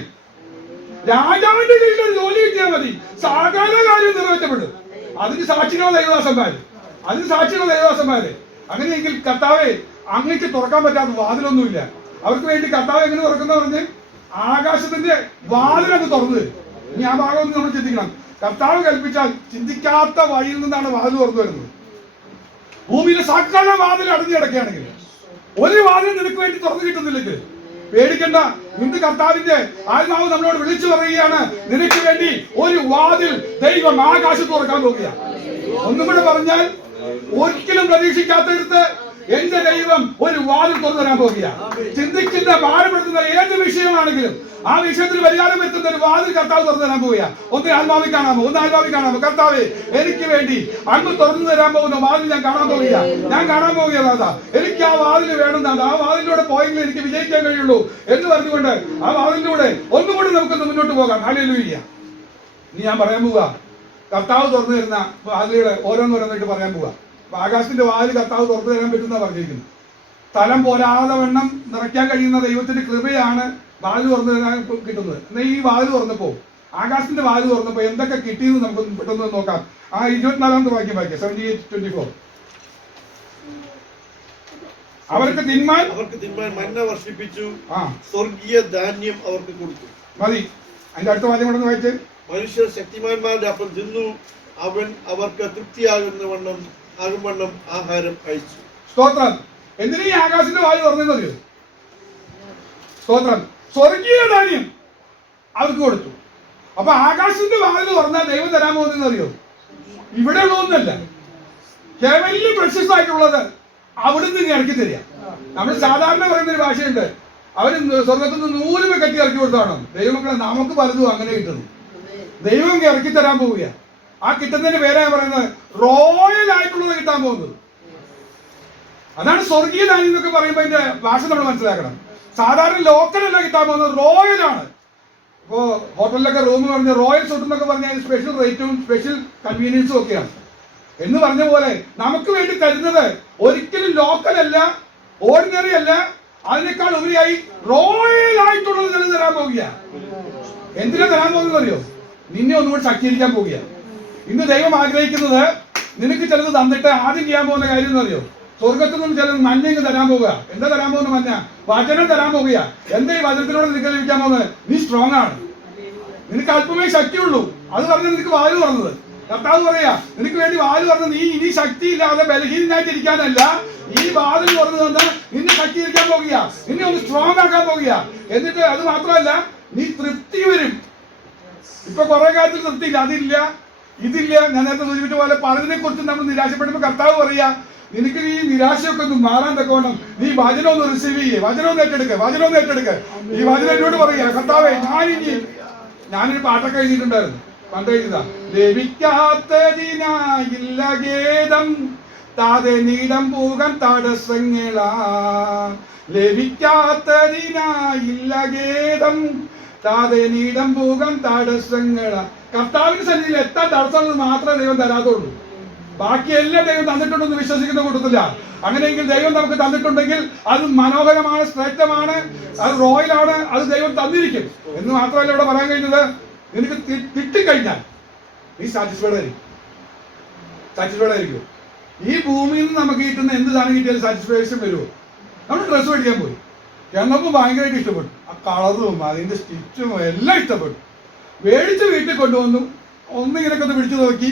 രാജാവിന്റെ കയ്യിൽ ഒരു ജോലി കിട്ടിയാൽ മതി, സകല കാര്യം നിറവേറ്റപ്പെടും. അതിന് സാക്ഷികളോ ദൈവദാസന്മാര്. അങ്ങനെയെങ്കിൽ കർത്താവെ, അങ്ങേക്ക് തുറക്കാൻ പറ്റാത്ത വാതിലൊന്നുമില്ല. അവർക്ക് വേണ്ടി കർത്താവ് എങ്ങനെ തുറക്കുന്ന പറഞ്ഞ് ആകാശത്തിന്റെ വാതിൽ അങ്ങ് തുറന്നു തരും. ഇനി ആ ഭാഗം ഒന്ന് നമ്മൾ ചിന്തിക്കണം. കർത്താവ് കൽപ്പിച്ചാൽ ചിന്തിക്കാത്ത വഴിയിൽ നിന്നാണ് വാതിൽ തുറന്നു വരുന്നത്. ഭൂമിയിലെ സകല വാതിൽ അടഞ്ഞു കിടക്കുകയാണെങ്കിൽ, ഒരു വാതിൽ നിനക്ക് വേണ്ടി തുറന്നു കിട്ടുന്നില്ലെങ്കിൽ പേടിക്കണ്ട. ഇന്ന് കർത്താവിന്റെ ആത്മാവ് നമ്മളോട് വിളിച്ചു പറയുകയാണ്, നിനക്ക് വേണ്ടി ഒരു വാതിൽ ദൈവം ആകാശത്ത് തുറക്കാൻ പോകുകയാണ്. ഒന്നും കൂടെ പറഞ്ഞാൽ, ഒരിക്കലും പ്രതീക്ഷിക്കാത്തടുത്ത് എന്റെ ദൈവം ഒരു വാതിൽ തുറന്നു തരാൻ പോകുകയാണ്. ചിന്തിക്കുന്ന, ഭാരപ്പെടുത്തുന്ന ഏത് വിഷയമാണെങ്കിലും ആ വിഷയത്തിൽ പരിഹാരം എത്തുന്ന ഒരു വാതിൽ കർത്താവ് തുറന്നു തരാൻ പോവുകയാണ്. ഒന്ന് ആത്മാവിൽ കാണാമോ? കർത്താവേ, എനിക്ക് വേണ്ടി അങ്ങ് തുറന്നു തരാൻ പോകുന്ന വാതിൽ ഞാൻ കാണാൻ പോവുകയാണ്. എനിക്ക് ആ വാതിൽ വേണം, ആ വാതിലൂടെ പോയെങ്കിൽ എനിക്ക് വിജയിക്കാൻ കഴിയുള്ളൂ എന്ന് പറഞ്ഞുകൊണ്ട് ആ വാതിലൂടെ ഒന്നുകൂടി നമുക്കൊന്ന് മുന്നോട്ട് പോകാം. ഹല്ലേലൂയ. ഇനി ഞാൻ പറയാൻ പോവുക, കർത്താവ് തുറന്നു തരുന്ന വാതിലുകളെ ഓരോന്നോരോന്നായിട്ട് പറയാൻ പോവുക. ആകാശത്തിന്റെ വാതിൽ കർത്താവ് തുറന്നു തരാൻ പറ്റുന്ന പറഞ്ഞിരിക്കുന്നു. സ്ഥലം പോരാതെ വണ്ണം നിറയ്ക്കാൻ കഴിയുന്ന ദൈവത്തിന്റെ കൃപയാണ് വാതിൽ തുറന്നു തരാൻ കിട്ടുന്നത്. എന്നാൽ ഈ വാതിൽ തുറന്നപ്പോ, ആകാശത്തിന്റെ വാതിൽ തുറന്നപ്പോ എന്തൊക്കെ കിട്ടിയെന്ന് നമുക്ക് പെട്ടെന്ന് നോക്കാം. ആ 24ാമത്തെ വാക്യം 78:24. അവർക്ക് തിന്മാൻ മന്ന വർഷിപ്പിച്ചു, സ്വർഗീയ ധാന്യം അവർക്ക് കൊടുത്തു. മതി. അതിന്റെ അടുത്ത വാക്യം കൊണ്ടൊന്ന് വായിച്ച്. മനുഷ്യർ ശക്തിമാന്മാരുടെ അപ്പം തിന്നു, അവൻ അവർക്ക് തൃപ്തിയാകും വണ്ണം ആഹാരം കഴിച്ചു. സ്തോത്രം. എന്തിനാ ഈ ആകാശത്തിന്റെ വായു തുറന്നറിയോ? സ്തോത്രം. സ്വർഗീയ ധാന്യം അവർക്ക് കൊടുത്തു. അപ്പൊ ആകാശത്തിന്റെ വാതിൽ തുറന്നാൽ ദൈവം തരാൻ പോകുന്നതെന്ന് അറിയോ? ഇവിടെ ഉള്ളതൊന്നല്ല, ഹെവൻലി പ്രഷ്യസ് ആയിട്ടുള്ളത് അവിടുന്ന് ഇറക്കി തരിക. നമ്മൾ സാധാരണ പറയുന്ന ഒരു ഭാഷയുണ്ട്, അവര് സ്വർഗത്തിൽ നിന്ന് നൂലുമ കെട്ടി ഇറക്കി കൊടുത്താണ്. ദൈവമക്കളെ നമുക്ക് പലതും അങ്ങനെ കിട്ടുന്നു. ദൈവം ഇറക്കി തരാൻ പോവുക. ആ കിട്ടുന്നതിന്റെ പേരാ പറയുന്നത് റോയൽ ആയിട്ടുള്ളത് കിട്ടാൻ പോകുന്നത്. അതാണ് സ്വർഗീയ ധാന്യം എന്നൊക്കെ പറയുമ്പോൾ അതിന്റെ ഭാഷ നമ്മൾ മനസ്സിലാക്കണം. സാധാരണ ലോക്കൽ അല്ല കിട്ടാൻ പോകുന്നത്, റോയൽ ആണ്. ഇപ്പോ ഹോട്ടലിലൊക്കെ റൂം പറഞ്ഞ റോയൽ സൂട്ട് എന്നൊക്കെ പറഞ്ഞാൽ സ്പെഷ്യൽ റേറ്റും സ്പെഷ്യൽ കൺവീനിയൻസും ഒക്കെയാണ്. എന്ന് പറഞ്ഞ പോലെ നമുക്ക് വേണ്ടി തരുന്നത് ഒരിക്കലും ലോക്കൽ അല്ല, ഓർഡിനറി അല്ല, അതിനേക്കാൾ ഉപരിയായി റോയൽ ആയിട്ടുള്ളത് ചിലത് തരാൻ പോവുക. എന്തിനാ തരാൻ പോകുന്നത് അറിയോ? നിന്നെ ഒന്നുകൂടി ശക്തീകരിക്കാൻ പോവുക. ഇന്ന് ദൈവം ആഗ്രഹിക്കുന്നത് നിനക്ക് ചിലത് തന്നിട്ട് ആദ്യം ചെയ്യാൻ പോകുന്ന കാര്യം എന്ന് അറിയോ? സ്വർഗത്തിൽ നിന്നും ചിലത് മഞ്ഞ തരാൻ പോവുക. എന്താ തരാൻ പോകുന്ന മഞ്ഞ? വചനം തരാൻ പോവുക. എന്താ ഈ വചനത്തിനോട് നിനക്ക് ലഭിക്കാൻ പോകുന്നത്? നീ സ്ട്രോങ് ആണ്, നിനക്ക് അല്പമേ ശക്തിയുള്ളൂ. അത് പറഞ്ഞ് നിനക്ക് വാല് തുറന്നത്. കർത്താവ് പറയാ, നിനക്ക് വേണ്ടി വാല് തുറന്ന് നീ ഇനി ശക്തിയില്ലാതെ ബലഹീനായിട്ടിരിക്കാനല്ല, ഈ വാതിൽ തുറന്നു തന്ന നിന്നെ ശക്തീകരിക്കാൻ പോകുക, നിന്നെ ഒന്ന് സ്ട്രോങ് ആക്കാൻ പോകുക. എന്നിട്ട് അത് മാത്രമല്ല, നീ തൃപ്തി വരും. ഇപ്പൊ കുറെ കാര്യത്തിൽ തൃപ്തിയില്ല, അതില്ല ഇതില്ല. ഞാൻ നേരത്തെ സൂചിപ്പിച്ച പോലെ പലതിനെ കുറിച്ച് നമ്മൾ നിരാശപ്പെടുമ്പോൾ കർത്താവ് പറയാ, നിനക്ക് ഈ നിരാശയൊക്കെ ഒന്ന് മാറാൻ തക്കോണം നീ വചനം ഒന്ന് റിസീവ് ചെയ്യേ, വചനം ഒന്ന് ഏറ്റെടുക്ക, വചനം ഒന്ന് ഏറ്റെടുക്ക. ഈ വചനം എന്നോട് പറയാ, കർത്താവേ ഞാനൊരു പാട്ടൊക്കെ എഴുതിയിട്ടുണ്ടായിരുന്നു പണ്ട് എഴുതാ. ലഭിക്കാത്തതിനായില്ല ഖേദം, താതെ നീടം പോകാൻ തടസ്സങ്ങളാ. ലഭിക്കാത്തതിനായില്ല ഖേദം, താതെ നീടം പോകാൻ തടസ്സങ്ങളാ. കർത്താവിന്റെ സന്നിധിയിൽ എത്താൻ തടസ്സങ്ങൾ മാത്രമേ ദൈവം തരാത്തുള്ളൂ. ബാക്കി എല്ലാം ദൈവം തന്നിട്ടുണ്ടെന്ന് വിശ്വസിക്കുന്ന കൂട്ടത്തില്ല. അങ്ങനെയെങ്കിൽ ദൈവം നമുക്ക് തന്നിട്ടുണ്ടെങ്കിൽ അത് മനോഹരമാണ്, ശ്രേഷ്ഠമാണ്, അത് റോയലാണ്, അത് ദൈവം തന്നിരിക്കും. എന്ന് മാത്രമല്ല ഇവിടെ പറയാൻ കഴിഞ്ഞത്, നിനക്ക് കിട്ടിക്കഴിഞ്ഞാൽ നീ സാറ്റിസ്ഫൈഡ് ആയിരിക്കും. സാറ്റിസ്ഫൈഡ് ആയിരിക്കും. ഈ ഭൂമിയിൽ നിന്ന് നമുക്ക് കിട്ടുന്ന എന്ത് സാധനം കിട്ടിയാലും സാറ്റിസ്ഫാക്ഷൻ വരുമോ? നമ്മൾ ഡ്രസ്സ് മേടിക്കാൻ പോയി, ചെന്നപ്പോൾ ഭയങ്കരമായിട്ട് ഇഷ്ടപ്പെട്ടു. ആ കളറും അതിന്റെ സ്റ്റിച്ചും എല്ലാം ഇഷ്ടപ്പെട്ടു. മേടിച്ച് വീട്ടിൽ കൊണ്ടുവന്നു, ഒന്നിങ്ങനെയൊക്കെ ഒന്ന് പിടിച്ചു നോക്കി,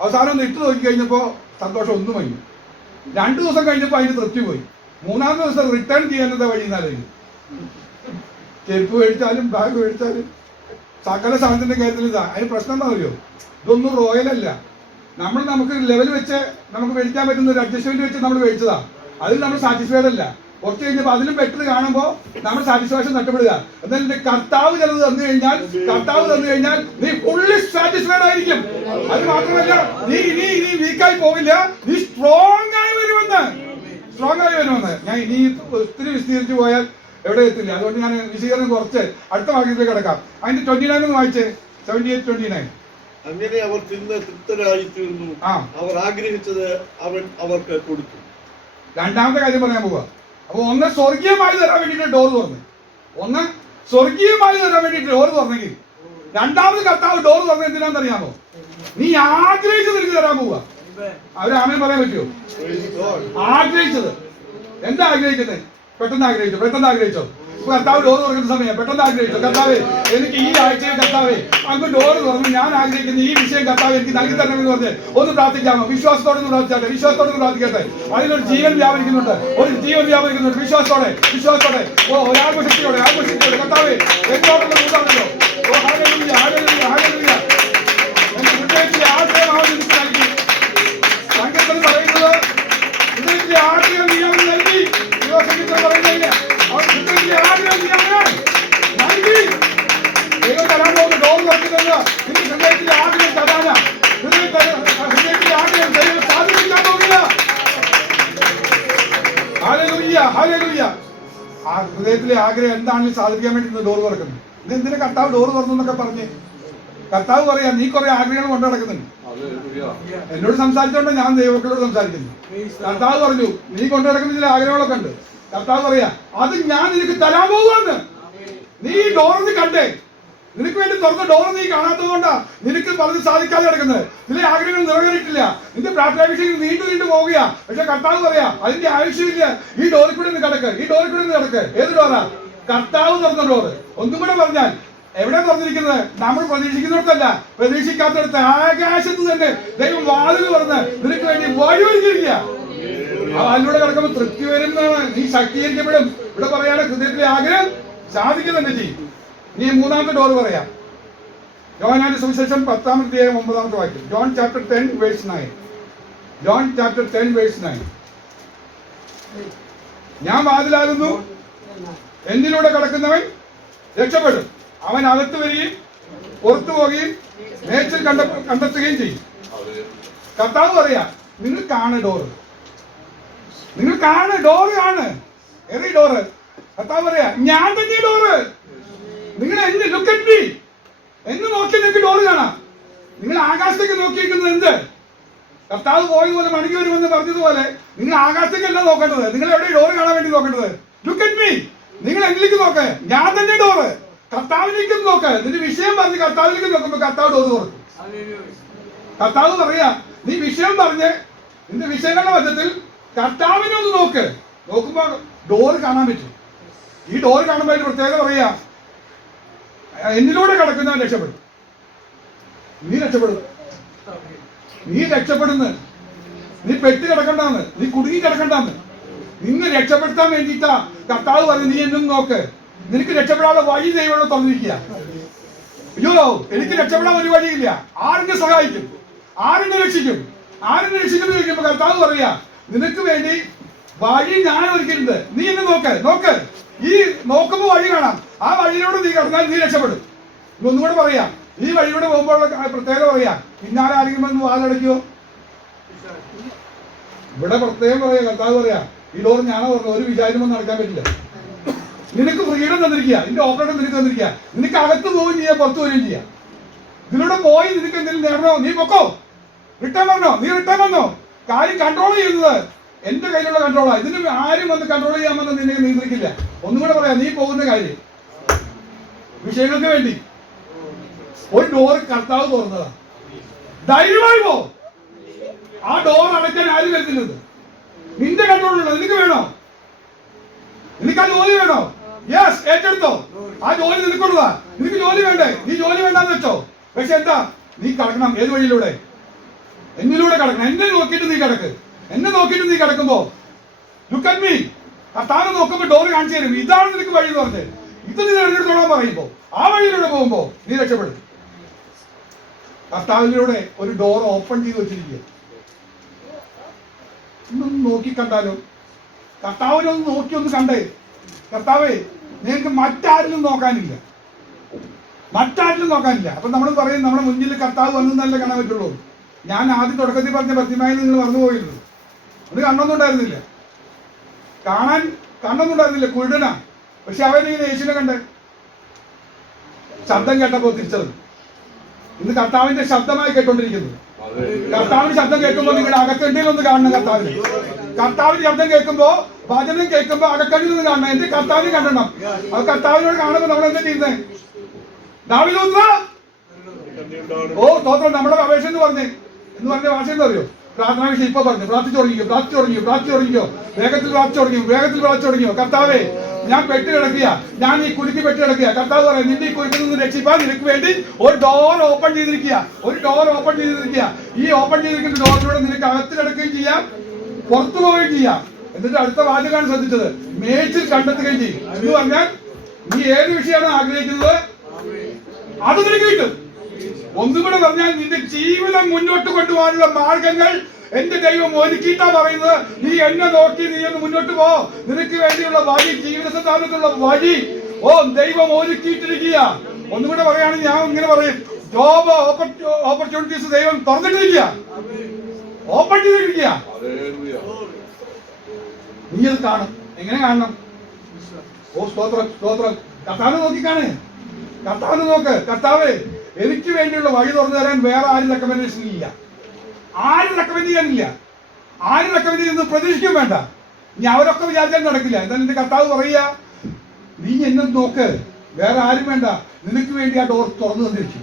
അവസാനം ഒന്ന് ഇട്ട് നോക്കി കഴിഞ്ഞപ്പോൾ സന്തോഷം ഒന്നും വന്നു. 2 ദിവസം കഴിഞ്ഞപ്പോൾ അതിന് തൃപ്തി പോയി. 3-ാമത്തെ ദിവസം റിട്ടേൺ ചെയ്യാനത്തെ വഴി എന്നാലും ചെരുപ്പ് മേടിച്ചാലും ബാഗ് മേടിച്ചാലും സകല സാധനത്തിന്റെ കാര്യത്തിൽ ഇതാ. അതിന് പ്രശ്നം എന്താ അറിയോ? ഇതൊന്നും റോയലല്ല. നമുക്ക് ലെവൽ വെച്ച് നമുക്ക് മേടിക്കാൻ പറ്റുന്ന ഒരു അഡ്ജസ്റ്റ്മെന്റ് വെച്ച് നമ്മൾ മേടിച്ചതാ. അതിൽ നമ്മൾ സാറ്റിസ്ഫൈഡ് അല്ല. കുറച്ച് കഴിഞ്ഞപ്പോൾ അതിലും ബെറ്റർ കാണുമ്പോൾ നമ്മൾ സാറ്റിസ്ഫാക്ഷൻ നഷ്ടപ്പെടുക. എന്നാൽ കർത്താവ് ചിലത് തന്നു കഴിഞ്ഞാൽ നീ ഫുള്ളി സാറ്റിസ്ഫൈഡ് ആയിരിക്കും. അത് മാത്രമല്ല, നീ വീക്കായി പോകില്ല, നീ സ്ട്രോങ് ആയി വരുമെന്ന്. ഞാൻ ഇനി ഒത്തിരി വിസ്തീരിച്ചു പോയാൽ എവിടെ എത്തില്ല. അതുകൊണ്ട് ഞാൻ വിശദീകരണം കുറച്ച് അടുത്ത വാക്യത്തിലേക്ക് കിടക്കാം. അതിന്റെ 29 ഒന്ന് വായിച്ചേ. 78-29. അങ്ങനെ അവർ തിന്ന് തൃപ്തരായി തീർന്നു, അവർ ആഗ്രഹിച്ചത് അവൻ അവർക്ക് കൊടുത്തു. രണ്ടാമത്തെ കാര്യം പറയാൻ പോവുക. അപ്പൊ ഒന്ന് സ്വർഗീയമായി തരാൻ വേണ്ടിയിട്ട് ഡോർ തുറന്നു. തുറന്നെങ്കിൽ രണ്ടാമത് കർത്താവ് ഡോർ തുറന്ന് എന്തിനാണെന്നറിയാമോ? നീ ആഗ്രഹിച്ചത് എനിക്ക് തരാൻ പോവുക. അവര് ആമേൻ പറയാൻ പറ്റുമോ? ആഗ്രഹിച്ചത് എന്താ ആഗ്രഹിക്കുന്നത്? പെട്ടെന്ന് ആഗ്രഹിച്ചോ. കർത്താവ് ഡോർ തുറക്കുന്ന സമയം പെട്ടെന്ന് ആഗ്രഹിച്ചോ, കർത്താവേ എനിക്ക് ഈ ആഴ്ചയിൽ കർത്താവേ അങ്ങ് ഡോർ തുറന്ന് ഞാൻ ആഗ്രഹിക്കുന്ന ഈ വിഷയം കർത്താവ് എനിക്ക് നൽകി തരണമെന്ന് പറഞ്ഞ് ഒന്ന് പ്രാർത്ഥിക്കാമോ? വിശ്വാസത്തോടെ പ്രാർത്ഥിക്കട്ടെ. അതിലൊരു ജീവൻ വ്യാപരിക്കുന്നുണ്ട്, വിശ്വാസത്തോടെ ആത്മശക്തിയോടെ കർത്താവേ എന്നോടുള്ള കൂട്ടാണല്ലോ. എന്റെ ഹൃദയത്തിലെ ആഗ്രഹമാണ് എനിക്ക് നൽകി. സങ്കീർത്തനം പറയുന്നത് ഹൃദയത്തിലെ ആഗ്രഹം നീ അവന് നൽകി. പറയുന്നില്ല, ആഗ്രഹം നീ അവന് നൽകി. ദൈവം തരാൻ പോകുന്ന ഡോർ തുറക്കുന്നത് നിന്റെ ഹൃദയത്തിലെ ആഗ്രഹം തരാനാ. ഹൃദയത്തിലെ ആഗ്രഹം ദൈവം സാധിപ്പിക്കാൻ പോകില്ല. ഹല്ലേലൂയ. ആ ഹൃദയത്തിലെ ആഗ്രഹം എന്താണെങ്കിലും സാധിക്കാൻ വേണ്ടി ഡോർ തുറക്കുന്നു. ഇതെന്തിനാ കർത്താവ് ഡോർ തുറന്നു എന്നൊക്കെ പറഞ്ഞ് കർത്താവ് പറയാ, നീ കുറെ ആഗ്രഹങ്ങൾ കൊണ്ടു നടക്കുന്നുണ്ട്. എന്നോട് സംസാരിച്ചോണ്ട് ഞാൻ ദൈവങ്ങളോട് സംസാരിക്കുന്നു. കർത്താവ് പറഞ്ഞു, നീ കൊണ്ടു നടക്കുന്ന ചില ആഗ്രഹങ്ങളൊക്കെ ഉണ്ട്. കർത്താവ് പറയാ, അത് ഞാൻ നിനക്ക് തരാൻ പോകുമെന്ന്. നീ ഡോറിന് കണ്ടേ, നിനക്ക് വേണ്ടി തുറന്ന ഡോർ നീ കാണാത്തത് കൊണ്ടാ നിനക്ക് പലതും സാധിക്കാതെ കിടക്കുന്നത്. ചില ആഗ്രഹങ്ങൾ നിറവേറിയിട്ടില്ല. നിന്റെ പ്രാർത്ഥനാഭിഷേകം നീണ്ടു പോവുക. പക്ഷെ കർത്താവ് പറയാ, അതിന്റെ ആവശ്യമില്ല. ഈ ഡോറിൽ കൂടെ നിന്ന് കിടക്ക്. ഏത് ഡോറാ? കർത്താവ് തുറന്ന ഡോറ്. ഒന്നും കൂടെ പറഞ്ഞാൽ എവിടെ തുറന്നിരിക്കുന്നത്? നമ്മൾ പ്രതീക്ഷിക്കുന്നിടത്തല്ല, പ്രതീക്ഷിക്കാത്തടത്ത് ആകാശത്ത് തന്നെ ദൈവം വാതിൽ തുറന്ന് നിനക്ക് വേണ്ടി വഴിയൊരുക്കിയിരിക്കുക. അതിലൂടെ കിടക്കുമ്പോൾ തൃപ്തി വരുന്നതാണ്, നീ ശക്തീകരിക്കപ്പെടും. ഇവിടെ പറയാണ് ഹൃദയത്തിലെ ആഗ്രഹം സാധിക്കുക തന്നെ ചെയ്യും. നീ മൂന്നാമത്തെ ഡോർ പറയാം. യോഹന്നാന്റെ സുവിശേഷം 10-9 വാക്യം. John chapter 10 verse 9. John chapter 10 verse 9. ഞാൻ വാതിലാകുന്നു, എന്നിലൂടെ കടക്കുന്നവൻ രക്ഷപ്പെടും. അവൻ അകത്ത് വരികയും പുറത്തു പോവുകയും നേച്ചർ കണ്ടെത്തുകയും ചെയ്യും. കർത്താവ് പറയാ, നിങ്ങൾ കാണ് ഡോറ്, നിങ്ങൾ കാണ് ഡോറ് കാണ്. ഏത് ഡോറ്? കർത്താവ് പറയാ, ഞാൻ തന്നെ ഡോറ്. നിങ്ങൾ എന്നെ ലുക്ക് അറ്റ് മീ എന്ന് നോക്കി നിങ്ങൾക്ക് ഡോറ് കാണാം. നിങ്ങൾ ആകാശത്തേക്ക് നോക്കിയിരിക്കുന്നത് എന്ത്? കർത്താവ് പോയതുപോലെ മടങ്ങി വരുമെന്ന് പറഞ്ഞതുപോലെ നിങ്ങൾ ആകാശത്തേക്കല്ല നോക്കേണ്ടത്. നിങ്ങൾ എവിടെ ഡോറ് കാണാൻ വേണ്ടി നോക്കേണ്ടത്? Look at me. നിങ്ങൾ എന്നിലേക്ക് നോക്ക്, ഞാൻ തന്നെ ഡോറ്. കർത്താവിലേക്ക് നോക്ക്. നിന്റെ വിഷയം പറഞ്ഞ് കർത്താവിലേക്ക് നോക്കുമ്പോ കർത്താവ് ഡോറ് തുറക്കും. കർത്താവ് പറയാ, നീ വിഷയം പറഞ്ഞ് നിന്റെ വിഷയങ്ങളുടെ മധ്യത്തിൽ കർത്താവിനെ ഒന്ന് നോക്ക്. നോക്കുമ്പോ ഡോറ് കാണാൻ പറ്റും. ഈ ഡോറ് കാണുമ്പോൾ അതിന് പ്രത്യേകത പറയാ, എന്നിലൂടെ കടക്കുന്നവൻ രക്ഷപ്പെടും. നീ രക്ഷപ്പെടും, നീ രക്ഷപ്പെടുന്നു. നീ പെട്ട് കിടക്കണ്ടെന്ന്, നീ കുടുങ്ങി കിടക്കണ്ടെന്ന്. നിന്നെ രക്ഷപ്പെടുത്താൻ വേണ്ടിയിട്ടാ കർത്താവ് പറഞ്ഞു, നീ എന്നും നോക്ക്. നിനക്ക് രക്ഷപ്പെടാനുള്ള വഴി ദൈവം തന്നിരിക്കുക. അയ്യോ, എനിക്ക് രക്ഷപ്പെടാൻ ഒരു വഴിയില്ല. ആരെന്നെ സഹായിക്കും? ആരെന്നെ രക്ഷിക്കും? ആരെന്നെ രക്ഷിക്കുന്നു ചോദിക്കുമ്പോ കർത്താവ് പറയാ, നിനക്ക് വേണ്ടി വഴി ഞാൻ ഒരുക്കിയിട്ടുണ്ട്. നീ എന്നെ നോക്ക്, നോക്ക്. ഈ നോക്കുമ്പോ വഴി കാണാം. ആ വഴിയിലൂടെ നീ കടന്നാൽ നീ രക്ഷപ്പെടും. ഒന്നുകൂടെ പറയാ, ഈ വഴിയിലൂടെ പോകുമ്പോഴുള്ള പ്രത്യേകത പറയാ, പിന്നാലെ ആരെങ്കിലും വന്ന് വാലടയ്ക്കോ? ഇവിടെ പ്രത്യേകം പറയാ, കർത്താവ് പറയാ, ഈ ഡോർ ഞാനോ പറഞ്ഞു, ഒരു വിചാരമൊന്നും നടക്കാൻ പറ്റില്ല. നിനക്ക് ഫ്രീഡം തന്നിരിക്കുക, നിന്റെ ഓപ്പറേറ്റർ നിനക്ക് തന്നിരിക്കുക. നിനക്ക് അകത്ത് പോവുകയും ചെയ്യാം, പുറത്തു വരികയും ചെയ്യാം. ഇതിലൂടെ പോയി നിനക്ക് എന്തെങ്കിലും നേടണോ? നീ പൊക്കോ, റിട്ടേൺ വരണോ? നീ റിട്ടേൺ വന്നോ. കാര്യം കൺട്രോൾ ചെയ്യുന്നത് എന്റെ കയ്യിലുള്ള കൺട്രോളാണ്. ഇതിന് ആരും വന്ന് കൺട്രോൾ ചെയ്യാമെന്ന് നിന്നെ നിയന്ത്രിക്കില്ല. ഒന്നും കൂടെ പറയാം, നീ പോകുന്ന കാര്യം വിഷയങ്ങൾക്ക് വേണ്ടി ഒരു ഡോർ കർത്താവ് തുറന്നതാ. ധൈര്യമായി പോ. ആ ഡോർ അടയ്ക്കാൻ ആരും വരുന്നില്ലെന്ന് നിന്റെ കൺട്രോളുള്ളത്. നിനക്ക് വേണോ? നിനക്ക് ആ ജോലി വേണോ? യെസ്, ഏറ്റെടുത്തോ. ആ ജോലി നിനക്കുള്ളതാ. നിനക്ക് ജോലി വേണ്ടേ? നീ ജോലി വേണ്ടാന്ന് വെച്ചോ. പക്ഷെ എന്താ, നീ കടക്കണം. ഏത് വഴിയിലൂടെ? എന്നിലൂടെ കടക്കണം. എന്നെ നോക്കിയിട്ട് നീ കിടക്ക്. എന്നെ നോക്കിയിട്ട് നീ കിടക്കുമ്പോ ലുക്ക് അറ്റ് മീ. കർത്താവ് നോക്കുമ്പോ ഡോർ കാണിച്ചു തരും. ഇതാണ് നിനക്ക് വഴി എന്ന് പറഞ്ഞ് ഇത് നീ തിരഞ്ഞെടുത്തോളാൻ പറയുമ്പോ ആ വഴിയിലൂടെ പോകുമ്പോ നീ രക്ഷപ്പെടും. കർത്താവിലൂടെ ഒരു ഡോർ ഓപ്പൺ ചെയ്ത് വെച്ചിരിക്കുക. ഇന്നൊന്ന് നോക്കി കണ്ടാലോ? കർത്താവിനെ ഒന്ന് നോക്കി ഒന്ന് കണ്ടേ. കർത്താവേ, നിങ്ങൾക്ക് മറ്റാരിലും നോക്കാനില്ല, മറ്റാരിലും നോക്കാനില്ല. അപ്പൊ നമ്മൾ പറയും, നമ്മുടെ മുന്നിൽ കർത്താവ് വന്നല്ലേ കാണാൻ പറ്റുള്ളൂ. ഞാൻ ആദ്യം തുടക്കത്തിൽ പറഞ്ഞ പത്യമായി നിങ്ങൾ മറന്നുപോയിരുന്നു. അത് കണ്ണൊന്നും ഉണ്ടായിരുന്നില്ല, കാണാൻ കണ്ണൊന്നും ഉണ്ടായിരുന്നില്ല, കുരുടനാ. പക്ഷെ അവനിങ്ങനെ യേശുവിനെ കണ്ടേ, ശബ്ദം കേട്ടപ്പോ തിരിച്ചത്. ഇന്ന് കർത്താവിന്റെ ശബ്ദമായി കേട്ടോണ്ടിരിക്കുന്നത്. കർത്താവിന്റെ ശബ്ദം കേൾക്കുമ്പോൾ നിങ്ങളുടെ അകക്കണ്ടിയിൽ ഒന്ന് കാണണം. കർത്താവിന്റെ ശബ്ദം കേൾക്കുമ്പോ, വചനം കേൾക്കുമ്പോ അകക്കണ്ടിൽ ഒന്ന് കാണണം. എന്റെ കർത്താവിനെ കണ്ടണം. അത് കർത്താവിനോട് കാണുമ്പോൾ നമ്മൾ എന്താ ചെയ്യുന്നത്? ഓ സ്തോത്രം. നമ്മുടെ അപേക്ഷ എന്ന് പറഞ്ഞ ഭാഷ എന്താ അറിയോ? പ്രാർത്ഥന വിഷയം ഇപ്പൊ പറഞ്ഞു. പ്രാർത്ഥിച്ചു തുടങ്ങിയോ? വേഗത്തിൽ പ്രാർത്ഥിച്ചു തുടങ്ങിയോ? കർത്താവേ, ഞാൻ പെട്ട് കിടക്കുക, ഞാൻ ഈ കുരുക്കി പെട്ട് കിടക്കുക. കർത്താവ് പറയാം, നിന്റെ ഈ കുരുക്കിൽ നിന്ന് രക്ഷിപ്പാൻ നിനക്ക് വേണ്ടി ഒരു ഡോർ ഓപ്പൺ ചെയ്തിരിക്കുക. ഈ ഓപ്പൺ ചെയ്തിരിക്കുന്ന ഡോറിലൂടെ നിനക്ക് അകത്ത് കിടക്കുകയും ചെയ്യാം, പുറത്തു പോവുകയും ചെയ്യാം. എന്നിട്ട് അടുത്ത വാചകമാണ് ശ്രദ്ധിച്ചത്, മേച്ചിൽ കണ്ടെത്തുകയും ചെയ്യും. എന്ന് പറഞ്ഞാൽ നീ ഏത് വിഷയമാണ് ആഗ്രഹിക്കുന്നത് അത് നിനക്ക് കിട്ടും. ഒന്നും കൂടെ പറഞ്ഞാൽ, നിന്റെ ജീവിതം മുന്നോട്ട് കൊണ്ടുപോകാനുള്ള മാർഗങ്ങൾ എന്റെ ദൈവം ഒരുക്കിയിട്ടാ പറയുന്നത്. നീ എന്നെ നോക്കി നീ ഒന്ന് മുന്നോട്ട് പോ. നിനക്ക് വേണ്ടിയുള്ള വഴി, ജീവിത സ്ഥാനത്തുള്ള വഴി ദൈവം ഒരുക്കിയിട്ടിരിക്കുക. ഒന്നും കൂടെ പറയുകയാണെങ്കിൽ ഞാൻ ഇങ്ങനെ പറയും, ജോബ് ഓപ്പർച്യൂണിറ്റീസ് ദൈവം തുറന്നിട്ടിരിക്കുക, ഓപ്പൺ ചെയ്തിരിക്കുക. നീ അത് കാണും. എങ്ങനെ കാണണം? ഓ സ്തോത്രം. കർത്താവിനെ നോക്കിക്കാണ്. കർത്താവിനെ നോക്ക്. കർത്താവേ, എനിക്ക് വേണ്ടിയുള്ള വഴി തുറന്നു തരാൻ വേറെ ആരും റെക്കമെൻഡേഷൻ ഇല്ല. ആരും റെക്കമെൻഡ് ചെയ്യാനില്ല. ആരും റെക്കമെൻഡ് ചെയ്യുന്നത് പ്രതീക്ഷിക്കും വേണ്ട. ഇനി അവരൊക്കെ വിചാരിച്ചാൽ നടക്കില്ല. എന്നാലും എന്റെ കർത്താവ് പറയുക, നീ എന്നെ നോക്ക്, വേറെ ആരും വേണ്ട. നിനക്ക് വേണ്ടി ആ ഡോർ തുറന്നു തന്നിരിക്കും.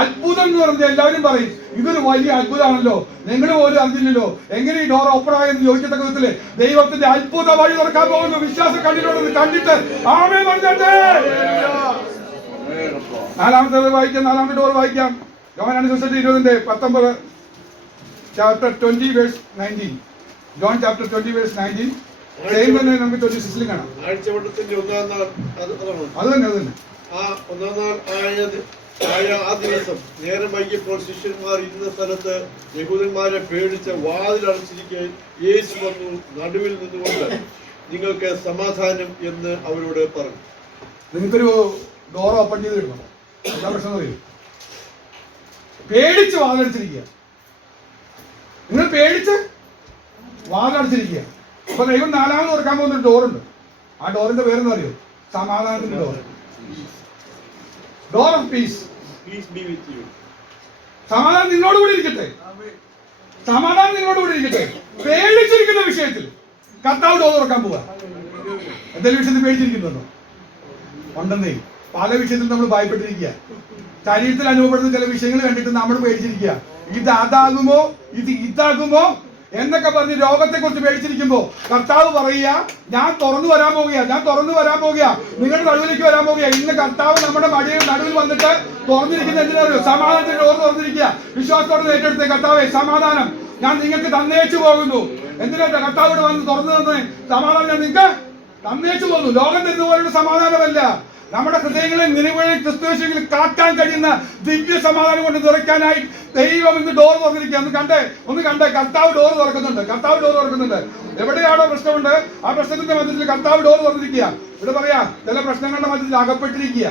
അത്ഭുതം എന്ന് പറഞ്ഞാൽ എല്ലാവരും പറയും, ഇതൊരു വലിയ അത്ഭുതമാണല്ലോ, നിങ്ങൾ പോലും അറിഞ്ഞില്ലല്ലോ, എങ്ങനെ ഈ ഡോർ ഓപ്പൺ ആയെന്ന് ചോദിക്കത്തക്ക വിധത്തില് ദൈവത്തിന്റെ അത്ഭുത വഴി തുറക്കാൻ പോകുന്നു. വിശ്വാസം കണ്ണിലൂടെ കണ്ടിട്ട് ആമേൻ പറഞ്ഞേ. നാലാമത്തെ ഡോർ വായിക്കാം. യോഹന്നാന്റെ സുവിശേഷം 20:19. Chapter 20 verse 19. John chapter 20 verse 19. Same തന്നെ നമുക്ക് 26 കാണാം. ആഴ്ചവട്ടത്തിന്റെ ഒന്നാം നാൾ അതാണ്. അത് തന്നെ ആ ഒന്നാം നാൾ ആയ ആ ദിവസം നേരം വൈകിയപ്പോൾ ശിഷ്യന്മാർ ഇരുന്ന സ്ഥലത്ത് യഹൂദന്മാരെ പേടിച്ച വാതിലടച്ചിരിക്കെ യേശു വന്നു നടുവിൽ നിന്നുകൊണ്ട് നിങ്ങൾക്ക് സമാധാനം എന്ന് അവരോട് പറഞ്ഞു. നിങ്ങൾക്കൊരു ഡോർ ഓപ്പൺ ചെയ്ത് കിട്ടണം. എന്താ പ്രശ്നം അറിയും? പേടിച്ച് വാതിലടച്ചിരിക്കുക. നിങ്ങൾ പേടിച്ച് വാതിലടച്ചിരിക്കുക. അപ്പൊ ദൈവം 4ാമത് തുറക്കാൻ പോകുന്ന ഡോറുണ്ട്. ആ ഡോറിന്റെ പേരെന്താ അറിയോ? സമാധാനത്തിന്റെ ഡോർ. Door of peace. സമാധാനം നിങ്ങളോട് കൂടി ഇരിക്കട്ടെ. സമാധാനം നിങ്ങളോട് കൂടി ഇരിക്കട്ടെ. പേടിച്ചിരിക്കുന്ന വിഷയത്തിൽ കർത്താവ് ഡോർ തുറക്കാൻ പോവുക. എന്തെങ്കിലും വിഷയത്തിൽ പേടിച്ചിരിക്കുന്നുണ്ടോ? ഉണ്ടെന്നേ. പല വിഷയത്തിൽ നമ്മൾ ഭയപ്പെട്ടിരിക്കുക. ശരീരത്തിൽ അനുഭവപ്പെടുന്ന ചില വിഷയങ്ങൾ കണ്ടിട്ട് നമ്മൾ പേടിച്ചിരിക്കുക. ഇത് അതാകുമോ, ഇത് ഇതാകുമോ എന്നൊക്കെ പറഞ്ഞ് രോഗത്തെ കുറിച്ച് പേടിച്ചിരിക്കുമ്പോ കർത്താവ് പറയുക, ഞാൻ തുറന്നു വരാൻ പോകുക, നിങ്ങളുടെ നടുവിലേക്ക് വരാൻ പോകുക. ഇന്ന് കർത്താവ് നമ്മുടെ മടിയിൽ നടുവിൽ വന്നിട്ട് തുറന്നിരിക്കുന്ന എന്തിനറിയോ? സമാധാനത്തിന്റെ ഡോർ തുറന്നിരിക്കുക. വിശ്വാസത്തോടെ ഏറ്റെടുത്ത് കർത്താവെ സമാധാനം ഞാൻ നിങ്ങൾക്ക് തന്നേച്ചു പോകുന്നു. എന്തിനാ കർത്താവോട് വന്ന് തുറന്നു തന്നെ? സമാധാനം ഞാൻ നിങ്ങൾക്ക് തന്നേച്ചു പോകുന്നു. ലോകം തരുന്നപോലുള്ള സമാധാനമല്ല, നമ്മുടെ ഹൃദയങ്ങളെ നിലവിളിൽ ക്രിസ്തുവിൽ കാക്കാൻ കഴിയുന്ന ദിവ്യ സമാധാനം കൊണ്ട് നിറയ്ക്കാനായി ദൈവം ഇന്ന് ഡോർ തുറന്നിരിക്കുക. ഒന്ന് കണ്ടേ കർത്താവ് ഡോർ തുറക്കുന്നുണ്ട്. എവിടെയാണോ പ്രശ്നമുണ്ട് ആ പ്രശ്നത്തിന്റെ മധ്യത്തിൽ കർത്താവ് ഡോർ തുറന്നിരിക്കുക. ഇവിടെ പറയാ ചില പ്രശ്നങ്ങളുടെ മധ്യത്തിൽ അകപ്പെട്ടിരിക്കുക,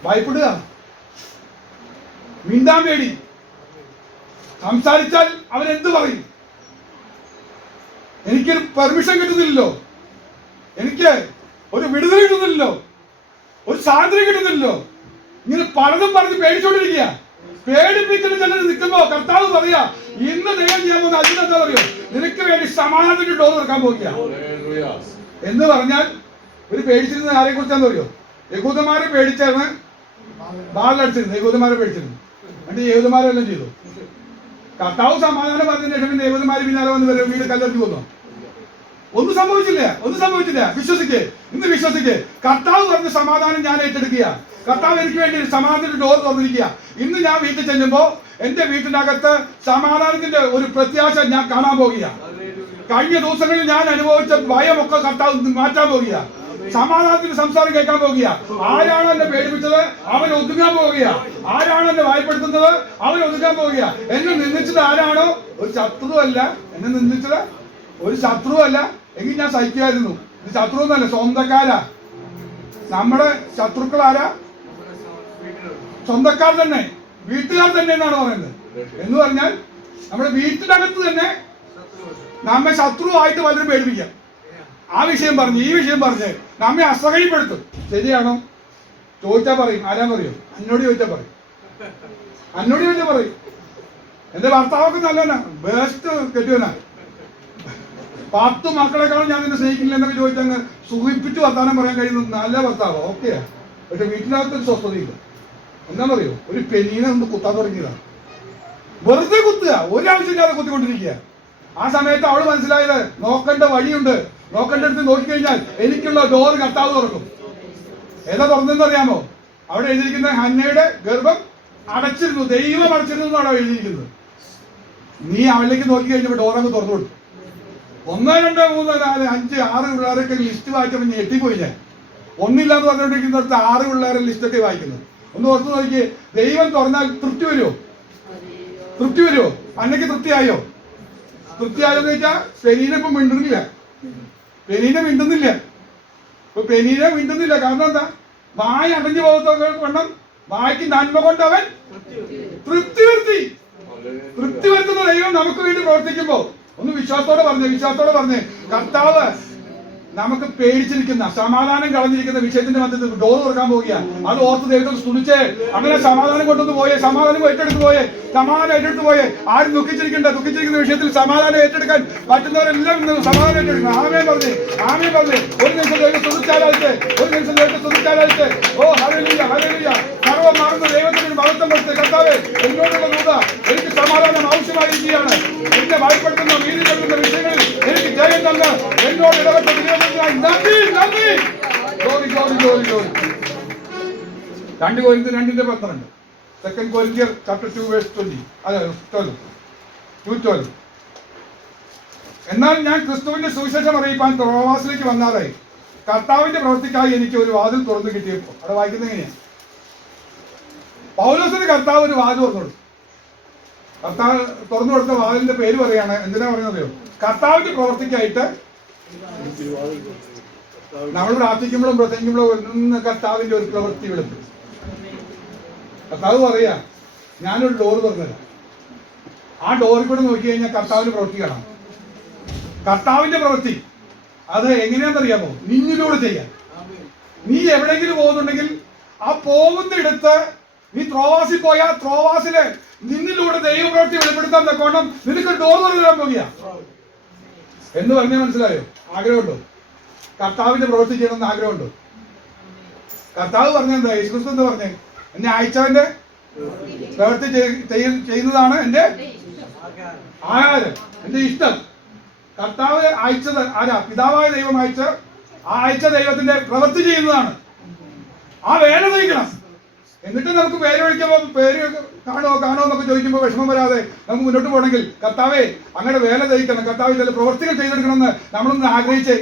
ഭയപ്പെടുക, മിണ്ടാൻ പേടി, സംസാരിച്ചാൽ അവരെന്ത് പറയും, എനിക്കൊരു പെർമിഷൻ കിട്ടുന്നില്ലല്ലോ, എനിക്ക് ഒരു വിടുതൽ കിട്ടുന്നില്ലല്ലോ, ഒരു സ്വാതന്ത്ര്യം കിട്ടുന്നില്ലല്ലോ, ഇങ്ങനെ പലതും പറഞ്ഞ് പേടിച്ചോണ്ടിരിക്കുക. പേടിപ്പിക്കുന്ന ചിലർ നിൽക്കുമ്പോ കർത്താവ് പറയാ, ഇന്ന് ദൈവം ചെയ്യാൻ പോകുന്ന അത്ഭുതം എന്താ അറിയോ? നിനക്ക് വേണ്ടി സമാധാനത്തിന്റെ ഡോർ തുറക്കാൻ പോകുക എന്ന് പറഞ്ഞാൽ ഒരു പേടിച്ചിരുന്ന ആരെ കുറിച്ചാന്ന് അറിയോ? യഹൂദന്മാരെ പേടിച്ചാണ് ബാലടിച്ചിരുന്നു. യഹൂദന്മാരെ പേടിച്ചിരുന്നു. എന്നിട്ട് യഹൂദന്മാരെല്ലാം ചെയ്തു. കർത്താവ് സമാധാനം പറഞ്ഞതിന് ശേഷം യഹൂദന്മാര് പിന്നാലെ വന്ന് വീട് കല്ലെടുത്ത് കൊന്നു. ഒന്നും സംഭവിച്ചില്ല. ഇന്ന് വിശ്വസിക്ക്. കർത്താവ് പറഞ്ഞ സമാധാനം ഞാൻ ഏറ്റെടുക്കുക. കർത്താവ് എനിക്ക് വേണ്ടി സമാധാനത്തിന്റെ ഡോർ തുറന്നിരിക്കുക. ഇന്ന് ഞാൻ വീട്ടിൽ ചെല്ലുമ്പോ എന്റെ വീട്ടിനകത്ത് സമാധാനത്തിന്റെ ഒരു പ്രത്യാശ ഞാൻ കാണാൻ പോകുക. കഴിഞ്ഞ ദിവസങ്ങളിൽ ഞാൻ അനുഭവിച്ച ഭയമൊക്കെ കർത്താവ് മാറ്റാൻ പോകുക. സമാധാനത്തിന്റെ സംസാരം കേൾക്കാൻ പോകുക. ആരാണ് എന്നെ പേടിപ്പിച്ചത് അവൻ ഒതുങ്ങാൻ പോകുക. ആരാണ് എന്നെ ഭയപ്പെടുത്തുന്നത് അവൻ ഒതുങ്ങാൻ പോകുക. എന്നെ നിന്ദിച്ചത് ആരാണോ ഒരു ശത്രുവല്ല, എന്നെ നിന്ദിച്ചത് ഒരു ശത്രുവല്ല എങ്കിൽ ഞാൻ സഹിക്കുമായിരുന്നു. ഇത് ശത്രു എന്നല്ല, സ്വന്തക്കാരാ. നമ്മുടെ ശത്രുക്കൾ ആരാ? സ്വന്തക്കാർ തന്നെ, വീട്ടുകാർ തന്നെ എന്നാണ് പറയുന്നത്. എന്ന് പറഞ്ഞാൽ നമ്മുടെ വീട്ടിനകത്ത് തന്നെ നമ്മെ ശത്രുവായിട്ട് പലരും പേടിപ്പിക്കാം. ആ വിഷയം പറഞ്ഞ് ഈ വിഷയം പറഞ്ഞ് നമ്മെ അസഹ്യപ്പെടുത്തും. ശരിയാണോ? ചോദിച്ചാൽ പറയും. ആരാ പറയും? എന്നോട് ചോദിച്ചാൽ പറയും. എന്റെ ഭർത്താവൊക്കെ നല്ലവനാ, ബെസ്റ്റ് കെട്ടിയവനാ, 10 മക്കളെക്കാളും ഞാൻ നിന്നെ സ്നേഹിക്കില്ല എന്നൊക്കെ ചോദിച്ചങ്ങ് സുഖിപ്പിച്ച് വർത്താനം പറയാൻ കഴിയുന്ന നല്ല ഭർത്താവ് ഓക്കെയാ. പക്ഷെ വീട്ടിനകത്തൊരു സ്വസ്ഥതയില്ല. എന്താണെന്നറിയോ? ഒരു പെനീനെ ഒന്ന് കുത്താൻ തുടങ്ങിയതാണ്. വെറുതെ കുത്തുക, ഒരാവശ്യമില്ലാതെ കുത്തിക്കൊണ്ടിരിക്കുക. ആ സമയത്ത് അവള് മനസ്സിലായത് നോക്കേണ്ട വഴിയുണ്ട്. നോക്കേണ്ടടുത്ത് നോക്കിക്കഴിഞ്ഞാൽ എനിക്കുള്ള ഡോർ കർത്താവ് തുറക്കും. ഏതാ തുറന്നെന്ന് അറിയാമോ? അവിടെ എഴുതിയിരിക്കുന്ന ഹന്നയുടെ ഗർഭം അടച്ചിരുന്നു, ദൈവം അടച്ചിരുന്നു എന്നാണ് എഴുതിയിരിക്കുന്നത്. നീ അവളിലേക്ക് നോക്കി കഴിഞ്ഞപ്പോൾ ഡോറങ്ങ് തുറന്നു കൊടുത്തു. 1, 2, 3, 4, 5, 6 പിള്ളേരൊക്കെ ലിസ്റ്റ് വായിച്ചപ്പോൾ ഞെട്ടിപ്പോയി ഞാൻ. ഒന്നില്ലാന്ന് പറഞ്ഞുകൊണ്ടിരിക്കുന്നിടത്ത് 6 പിള്ളേരെ ലിസ്റ്റൊക്കെ വായിക്കുന്നത്. ഒന്ന് ഓർത്ത് നോക്കി. ദൈവം തുറന്നാൽ തൃപ്തി വരുമോ? അന്നയ്ക്ക് തൃപ്തിയായോ എന്ന് വെച്ചാൽ പെനീനെ ഇപ്പൊ മിണ്ടുന്നില്ല. കാരണം എന്താ? വായ അടഞ്ഞു പോകത്തൊക്കെ കൊണ്ടും വായിക്ക് നന്മ കൊണ്ടവൻ തൃപ്തി വരുത്തുന്ന ദൈവം നമുക്ക് വേണ്ടി പ്രവർത്തിക്കുമ്പോ ഒന്ന് വിശ്വാസത്തോടെ പറഞ്ഞേ കർത്താവ് നമുക്ക് പേടിച്ചിരിക്കുന്ന സമാധാനം കളഞ്ഞിരിക്കുന്ന വിഷയത്തിന്റെ മധ്യത്തിൽ ഡോർ തുറക്കാൻ പോവുക. അത് ഓർത്ത് ദൈവത്തെ സ്തുതിച്ചേ. അങ്ങനെ സമാധാനം കൊണ്ടൊന്ന് പോയേ, സമാധാനം ഏറ്റെടുത്ത് പോയേ. ആരും ദുഃഖിച്ചിരിക്കുന്ന വിഷയത്തിൽ സമാധാനം ഏറ്റെടുക്കാൻ പറ്റുന്നവരെല്ലാം സമാധാനം ഏറ്റെടുക്കണം. ആമേൻ പറഞ്ഞേ. ഒരു നിമിഷം ദൈവത്തെ സ്തുതിച്ചാലായിട്ട് ഓ ഹല്ലേലൂയ. സർവ്വം മാറുന്ന ദൈവത്തിന് മഹത്വം കൊടുത്ത് കർത്താവേ, എന്നോടുള്ള ദൂത എനിക്ക് സമാധാനം ആവശ്യമായിരിക്കുകയാണ്. എന്നെ ഭയപ്പെടുത്തുന്ന ഭീതിപ്പെടുത്തുന്ന വിഷയങ്ങളിൽ എനിക്ക് ജയം തന്ന് എന്നോട് ഇടപെട്ട നന്ദി. 2 Corinthians 2:12. 2 Corinthians chapter 2 verse 20. അതെ 12. എന്നാൽ ഞാൻ ക്രിസ്തുവിന്റെ സുവിശേഷം അറിയിപ്പാൻ ത്രോവാസിലേക്ക് വന്നാലായി കർത്താവിന്റെ പ്രവൃത്തിക്കായി എനിക്ക് ഒരു വാതിൽ തുറന്നു കിട്ടിയപ്പോൾ അവിടെ വായിക്കുന്നത് എങ്ങനെയാ? പൗലോസിന് കർത്താവ് ഒരു വാതിൽ തുറന്നു കൊടുത്തു. കർത്താവ് തുറന്നു കൊടുത്ത വാതിലിന്റെ പേര് പറയാണ്. എന്തിനാ പറയുന്നതോ? കർത്താവിന്റെ പ്രവൃത്തിക്കായിട്ട് നമ്മൾ പ്രാർത്ഥിക്കുമ്പോഴും പ്രസംഗിക്കുമ്പോഴും ഒന്ന് കർത്താവിന്റെ ഒരു പ്രവൃത്തി വെളുപ്പ്. കർത്താവ് പറയാ ഞാനൊരു ഡോർ തുറന്നില്ല, ആ ഡോറിൽ കൂടെ നോക്കി കഴിഞ്ഞാൽ കർത്താവിന്റെ പ്രവൃത്തി കാണാം. കർത്താവിന്റെ പ്രവൃത്തി അത് എങ്ങനെയാണെന്നറിയാമോ? നിന്നിലൂടെ ചെയ്യാൻ. നീ എവിടെയെങ്കിലും പോകുന്നുണ്ടെങ്കിൽ ആ പോകുന്നിടത്ത് നീ ത്രോവാസിൽ പോയാൽ ത്രോവാസിലെ നിന്നിലൂടെ ദൈവപ്രവൃത്തി വെളിപ്പെടുത്താൻ തക്കോണം നിനക്ക് ഡോർ തുറന്നിടാൻ പോകുക എന്ന് പറഞ്ഞാൽ മനസ്സിലായോ? ആഗ്രഹമുണ്ടോ? കർത്താവിന്റെ പ്രവൃത്തി ചെയ്യണമെന്ന് ആഗ്രഹമുണ്ടോ? കർത്താവ് പറഞ്ഞെന്താ? യേശുക്രിസ്തു എന്താ പറഞ്ഞേ? എന്നെ അയച്ചവന്റെ പ്രവൃത്തി ചെയ്യുന്നതാണ് എന്റെ ആഹാരം, എന്റെ ഇഷ്ടം. കർത്താവ് അയച്ചത് ആരാ? പിതാവായ ദൈവം അയച്ച ദൈവത്തിന്റെ പ്രവൃത്തി ചെയ്യുന്നതാണ്. ആ വേല നയിക്കണം. എന്നിട്ട് നമുക്ക് പേര് വിളിക്കുമ്പോൾ പേര് കാണോ എന്നൊക്കെ ചോദിക്കുമ്പോൾ വിഷമം വരാതെ നമുക്ക് മുന്നോട്ട് പോകണമെങ്കിൽ കർത്താവെ അങ്ങനെ വേല നയിക്കണം, കർത്താവ് ചില പ്രവൃത്തികൾ ചെയ്തെടുക്കണമെന്ന് നമ്മളൊന്ന് ആഗ്രഹിച്ച്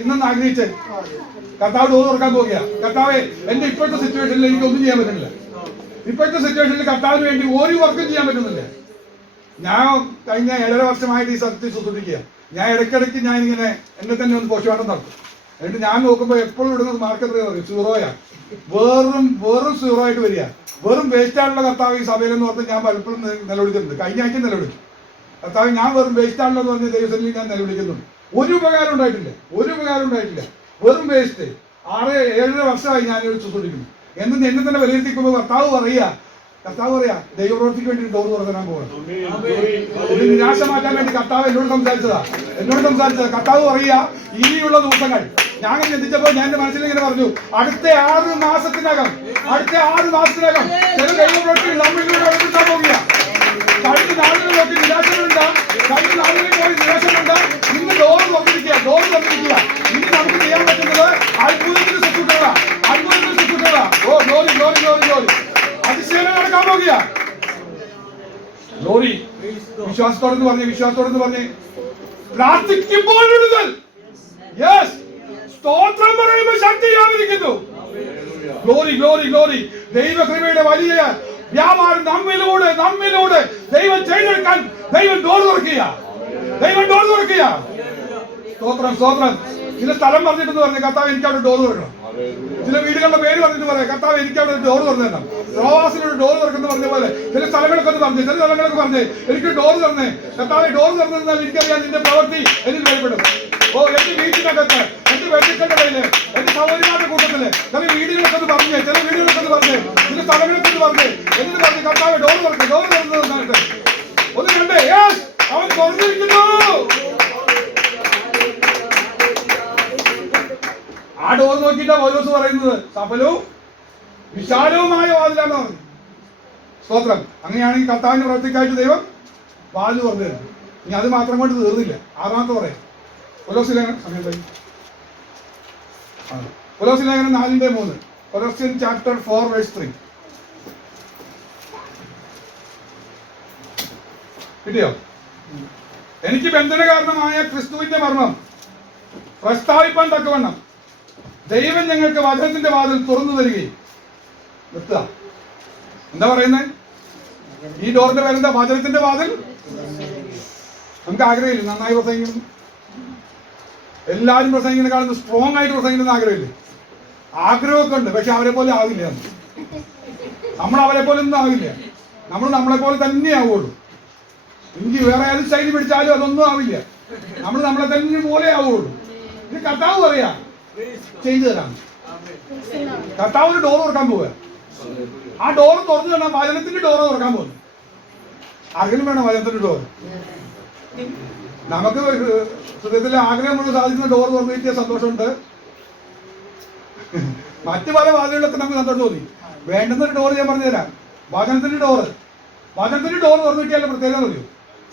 കർത്താവ് ഡോർ തുറക്കാൻ പോകുക. കർത്താവെ എന്റെ ഇപ്പോഴത്തെ സിറ്റുവേഷനിൽ എനിക്ക് ഒന്നും ചെയ്യാൻ പറ്റുന്നില്ല. ഇപ്പോഴത്തെ സിറ്റുവേഷനിൽ കർത്താവിന് വേണ്ടി ഒരു വർക്കും ചെയ്യാൻ പറ്റുന്നില്ല. ഞാൻ കഴിഞ്ഞ 7.5 വർഷമായിട്ട് ഈ സത്യത്തിൽ ശുശ്രൂഷിക്കുക. ഞാൻ ഇടയ്ക്കിടയ്ക്ക് ഞാൻ ഇങ്ങനെ എന്നെ തന്നെ ഒന്ന് പോസ്റ്റ്മോർട്ടം നടത്തും. എന്നിട്ട് ഞാൻ നോക്കുമ്പോൾ എപ്പോഴും ഇടുന്നത് മാർക്ക് എത്രയാ പറയും? 0. വെറും 0 ആയിട്ട് വരിക. വെറും വേസ്റ്റ് ആയിട്ടുള്ള കർത്താവ് ഈ സഭയിലെന്ന് പറഞ്ഞ് ഞാൻ പലപ്പോഴും നിലവിളിച്ചിട്ടുണ്ട്. കഴിഞ്ഞ ആഴ്ച നിലവിളിച്ചു. കർത്താവ് ഞാൻ വെറും വേസ്റ്റ് ആണല്ലോ എന്ന് പറഞ്ഞ ദൈവസന്നിധിയിൽ ഞാൻ നിലവിളിക്കുന്നുണ്ട്. ഒരു ഉപകാരം ഉണ്ടായിട്ടില്ല. വെറും വേസ്റ്റ്. 6-7 വർഷമായി ഞാനൊരു ശുശ്രൂഷിക്കുന്നു. എന്നെ തന്നെ വിലയിരുത്തിക്കുമ്പോൾ കർത്താവ് പറയാ ദൈവപ്രവൃത്തിക്ക് വേണ്ടി ഡോർ തുറക്കാൻ പോകണം. നിരാശ മാറ്റാൻ വേണ്ടി കർത്താവ് എന്നോട് സംസാരിച്ചതാ. കർത്താവ് പറയാ ഇനിയുള്ള ദിവസങ്ങൾ ഞാൻ ചിന്തിച്ചപ്പോൾ ഞാൻ എന്റെ മനസ്സിൽ ഇങ്ങനെ പറഞ്ഞു, അടുത്ത 6 മാസത്തിനകം ചില ദൈവപ്രവൃത്തികൾ നമ്മളിലൂടെ വെളിപ്പെടുത്താൻ പോകുക. കഴിഞ്ഞ നാളുകളിലൊക്കെ നിരാശകളുണ്ട്. ഇന്ന് ഡോർ തുറന്നിരിക്കുക. ഇനി നമുക്ക് ചെയ്യാൻ പറ്റുന്നത് അത്ഭുതത്തിന് ശുശ്രൂഷകളാ. ഓ ഗ്ലോറി അതിശയം നടക്കാൻ പോകുക. ഗ്ലോറി. വിശ്വാസത്തോടെന്ന് പറഞ്ഞേ പ്രാർത്ഥിക്കുമ്പോൾ വിടുതൽ. യെസ്, സ്തോത്രം പറയുമ്പോൾ ശക്തി വ്യാപരിക്കുന്നു. ഗ്ലോറി. ദൈവകൃപയുടെ വലിയ വ്യാപാരം നമ്മിലൂടെ ദൈവം ചെയ്തെടുക്കാൻ ദൈവം ഡോർ തുറക്കുക. സ്തോത്രം. ചില സ്ഥലം പറഞ്ഞിട്ടെന്ന് പറഞ്ഞു കർത്താവ് എനിക്ക് അവിടെ ഡോർ തുറക്കണം. ചില വീടുകളുടെ പേര് പറഞ്ഞിട്ട് പറയാം കർത്താവ് എനിക്ക് അവിടെ ഡോർ തുറന്നു തരണം. പ്രവാസിനോട് ഡോർ തുറക്കുന്ന പറഞ്ഞ പോലെ ചില സ്ഥലങ്ങളൊക്കെ പറഞ്ഞ് എനിക്ക് ഡോർ തുറന്നേ കർത്താവ്. ഡോർ തുറന്നു തന്നാൽ എനിക്കറിയാം നിന്റെ പ്രവൃത്തി എന്നിൽ വെളിപ്പെടും. ഓ എന്റെ വീട്ടിനകത്ത്, എന്റെ ബന്ധുക്കളുടെ കയ്യില്, എന്റെ സഹോദരിമാരുടെ കൂട്ടത്തില് ചില വീടുകളൊക്കെ ഒന്ന് പറഞ്ഞ് ചില സ്ഥലങ്ങളൊക്കെ ഒന്ന് പറഞ്ഞ് എന്നിട്ട് പറഞ്ഞ് കർത്താവ് ഡോർ തുറന്നു തന്നിട്ട് ഒന്ന് കണ്ടേ. അവൻ തുറന്നിരിക്കുന്നു. ആ ഡോർ നോക്കിയിട്ടാ പൗലോസ് പറയുന്നത് സഫലവും വിശാലവുമായ വാതിലാന്ന് പറഞ്ഞു. സ്തോത്രം. അങ്ങനെയാണെങ്കിൽ കർത്താവിന്റെ പ്രവൃത്തിക്കായിട്ട് ദൈവം വാതിൽ തുറന്നു തരും. ഇനി അത് മാത്രം കൊണ്ട് തീർന്നില്ല. 6ാമത്തെ പറയാം. കൊലോസ്യ ലേഖനം 4:3. കൊലോസ്യൻ ചാപ്റ്റർ 4:3. കിട്ടിയോ? എനിക്ക് ബന്ധന കാരണമായ ക്രിസ്തുവിന്റെ മർമ്മം പ്രസ്താവിപ്പാൻ തക്കവണ്ണം ദൈവം ഞങ്ങൾക്ക് വചനത്തിന്റെ വാതിൽ തുറന്നു തരികയും. നിർത്തുക. എന്താ പറയുന്നത്? ഈ ഡോറിന്റെ പേരെന്താ? വചനത്തിന്റെ വാതിൽ. നമുക്ക് ആഗ്രഹമില്ല നന്നായി പ്രസംഗിക്കുന്നു, എല്ലാവരും പ്രസംഗിക്കുന്നതിനേക്കാളും സ്ട്രോങ് ആയിട്ട് പ്രസംഗിക്കുന്ന ആഗ്രഹമില്ല. ആഗ്രഹമൊക്കെ ഉണ്ട്, പക്ഷെ അവരെ പോലെ ആവില്ല. നമ്മൾ അവരെ പോലെ ഒന്നും ആവില്ല. നമ്മൾ നമ്മളെ പോലെ തന്നെ ആവുള്ളൂ. എനിക്ക് വേറെ ഏത് ശൈലി പിടിച്ചാലും അതൊന്നും ആവില്ല. നമ്മൾ നമ്മളെ തന്നെ പോലെ ആവുള്ളൂ. ഇത് കർത്താവ് പറയാ ചെയ്തു തരാം. കർത്താവ് ഒരു ഡോർ തുറക്കാൻ പോവുക. ആ ഡോർ തുറന്നു വേണം വചനത്തിന്റെ ഡോർ തുറക്കാൻ പോകുന്നു. ആഗ്രഹം വേണം വചനത്തിന്റെ ഡോർ. നമുക്ക് ഹൃദയത്തിലെ ആഗ്രഹം മുഴുവൻ സാധിക്കുന്ന ഡോർ തുറന്നു കിട്ടിയ സന്തോഷമുണ്ട്. മറ്റു പല വാതിലുകളൊക്കെ നമുക്ക് സന്തോഷം തോന്നി. വേണ്ടുന്നൊരു ഡോർ ഞാൻ പറഞ്ഞു തരാം. വചനത്തിന്റെ ഡോർ തുറന്നു കിട്ടിയാലും പ്രത്യേകത അറിയോ?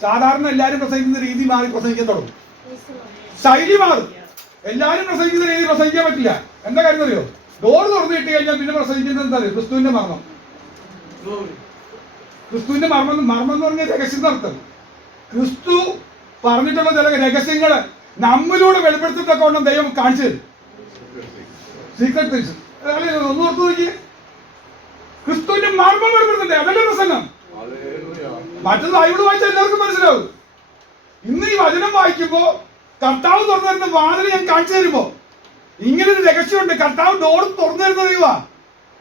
സാധാരണ എല്ലാവരും പ്രസംഗിക്കുന്ന രീതി മാറി പ്രസംഗിക്കാൻ തുടങ്ങും. ശൈലി മാറും. എല്ലാവരും പ്രസംഗിക്കുന്ന രീതി പ്രസംഗിക്കാൻ പറ്റില്ല. എന്താ കാര്യം അറിയോ? ഡോർ തുറന്നു കിട്ടി കഴിഞ്ഞാൽ പിന്നെ പ്രസംഗിക്കുന്നത് എന്താ അറിയോ? ക്രിസ്തുവിന്റെ മർമ്മം എന്ന് പറഞ്ഞ രഹസ്യം അർത്ഥം. ക്രിസ്തു പറഞ്ഞിട്ടുള്ള ചില രഹസ്യങ്ങള് നമ്മിലൂടെ വെളിപ്പെടുത്തത്തക്കവണ്ണം ദൈവം കാണിച്ചു തരും. സീക്രട്ട് തിങ്സ് അല്ലേ? ഒന്ന് ഓർത്തു നോക്കിയേ, ക്രിസ്തുവിന്റെ മർമ്മം വെളിപ്പെടുത്തണ്ടേ? അതല്ലേ പ്രസംഗം. മറ്റത് ബൈബിൾ വായിച്ചാൽ എല്ലാവർക്കും മനസ്സിലാവും. ഇന്ന് ഈ വചനം വായിക്കുമ്പോ കർത്താവ് തുറന്നു തരുന്ന വാതിൽ ഞാൻ കാണിച്ചു തരുമ്പോ ഇങ്ങനെ ഒരു രഹസ്യമുണ്ട്. കർത്താവ് ഡോർ തുറന്നു തരുന്ന ദൈവമാ.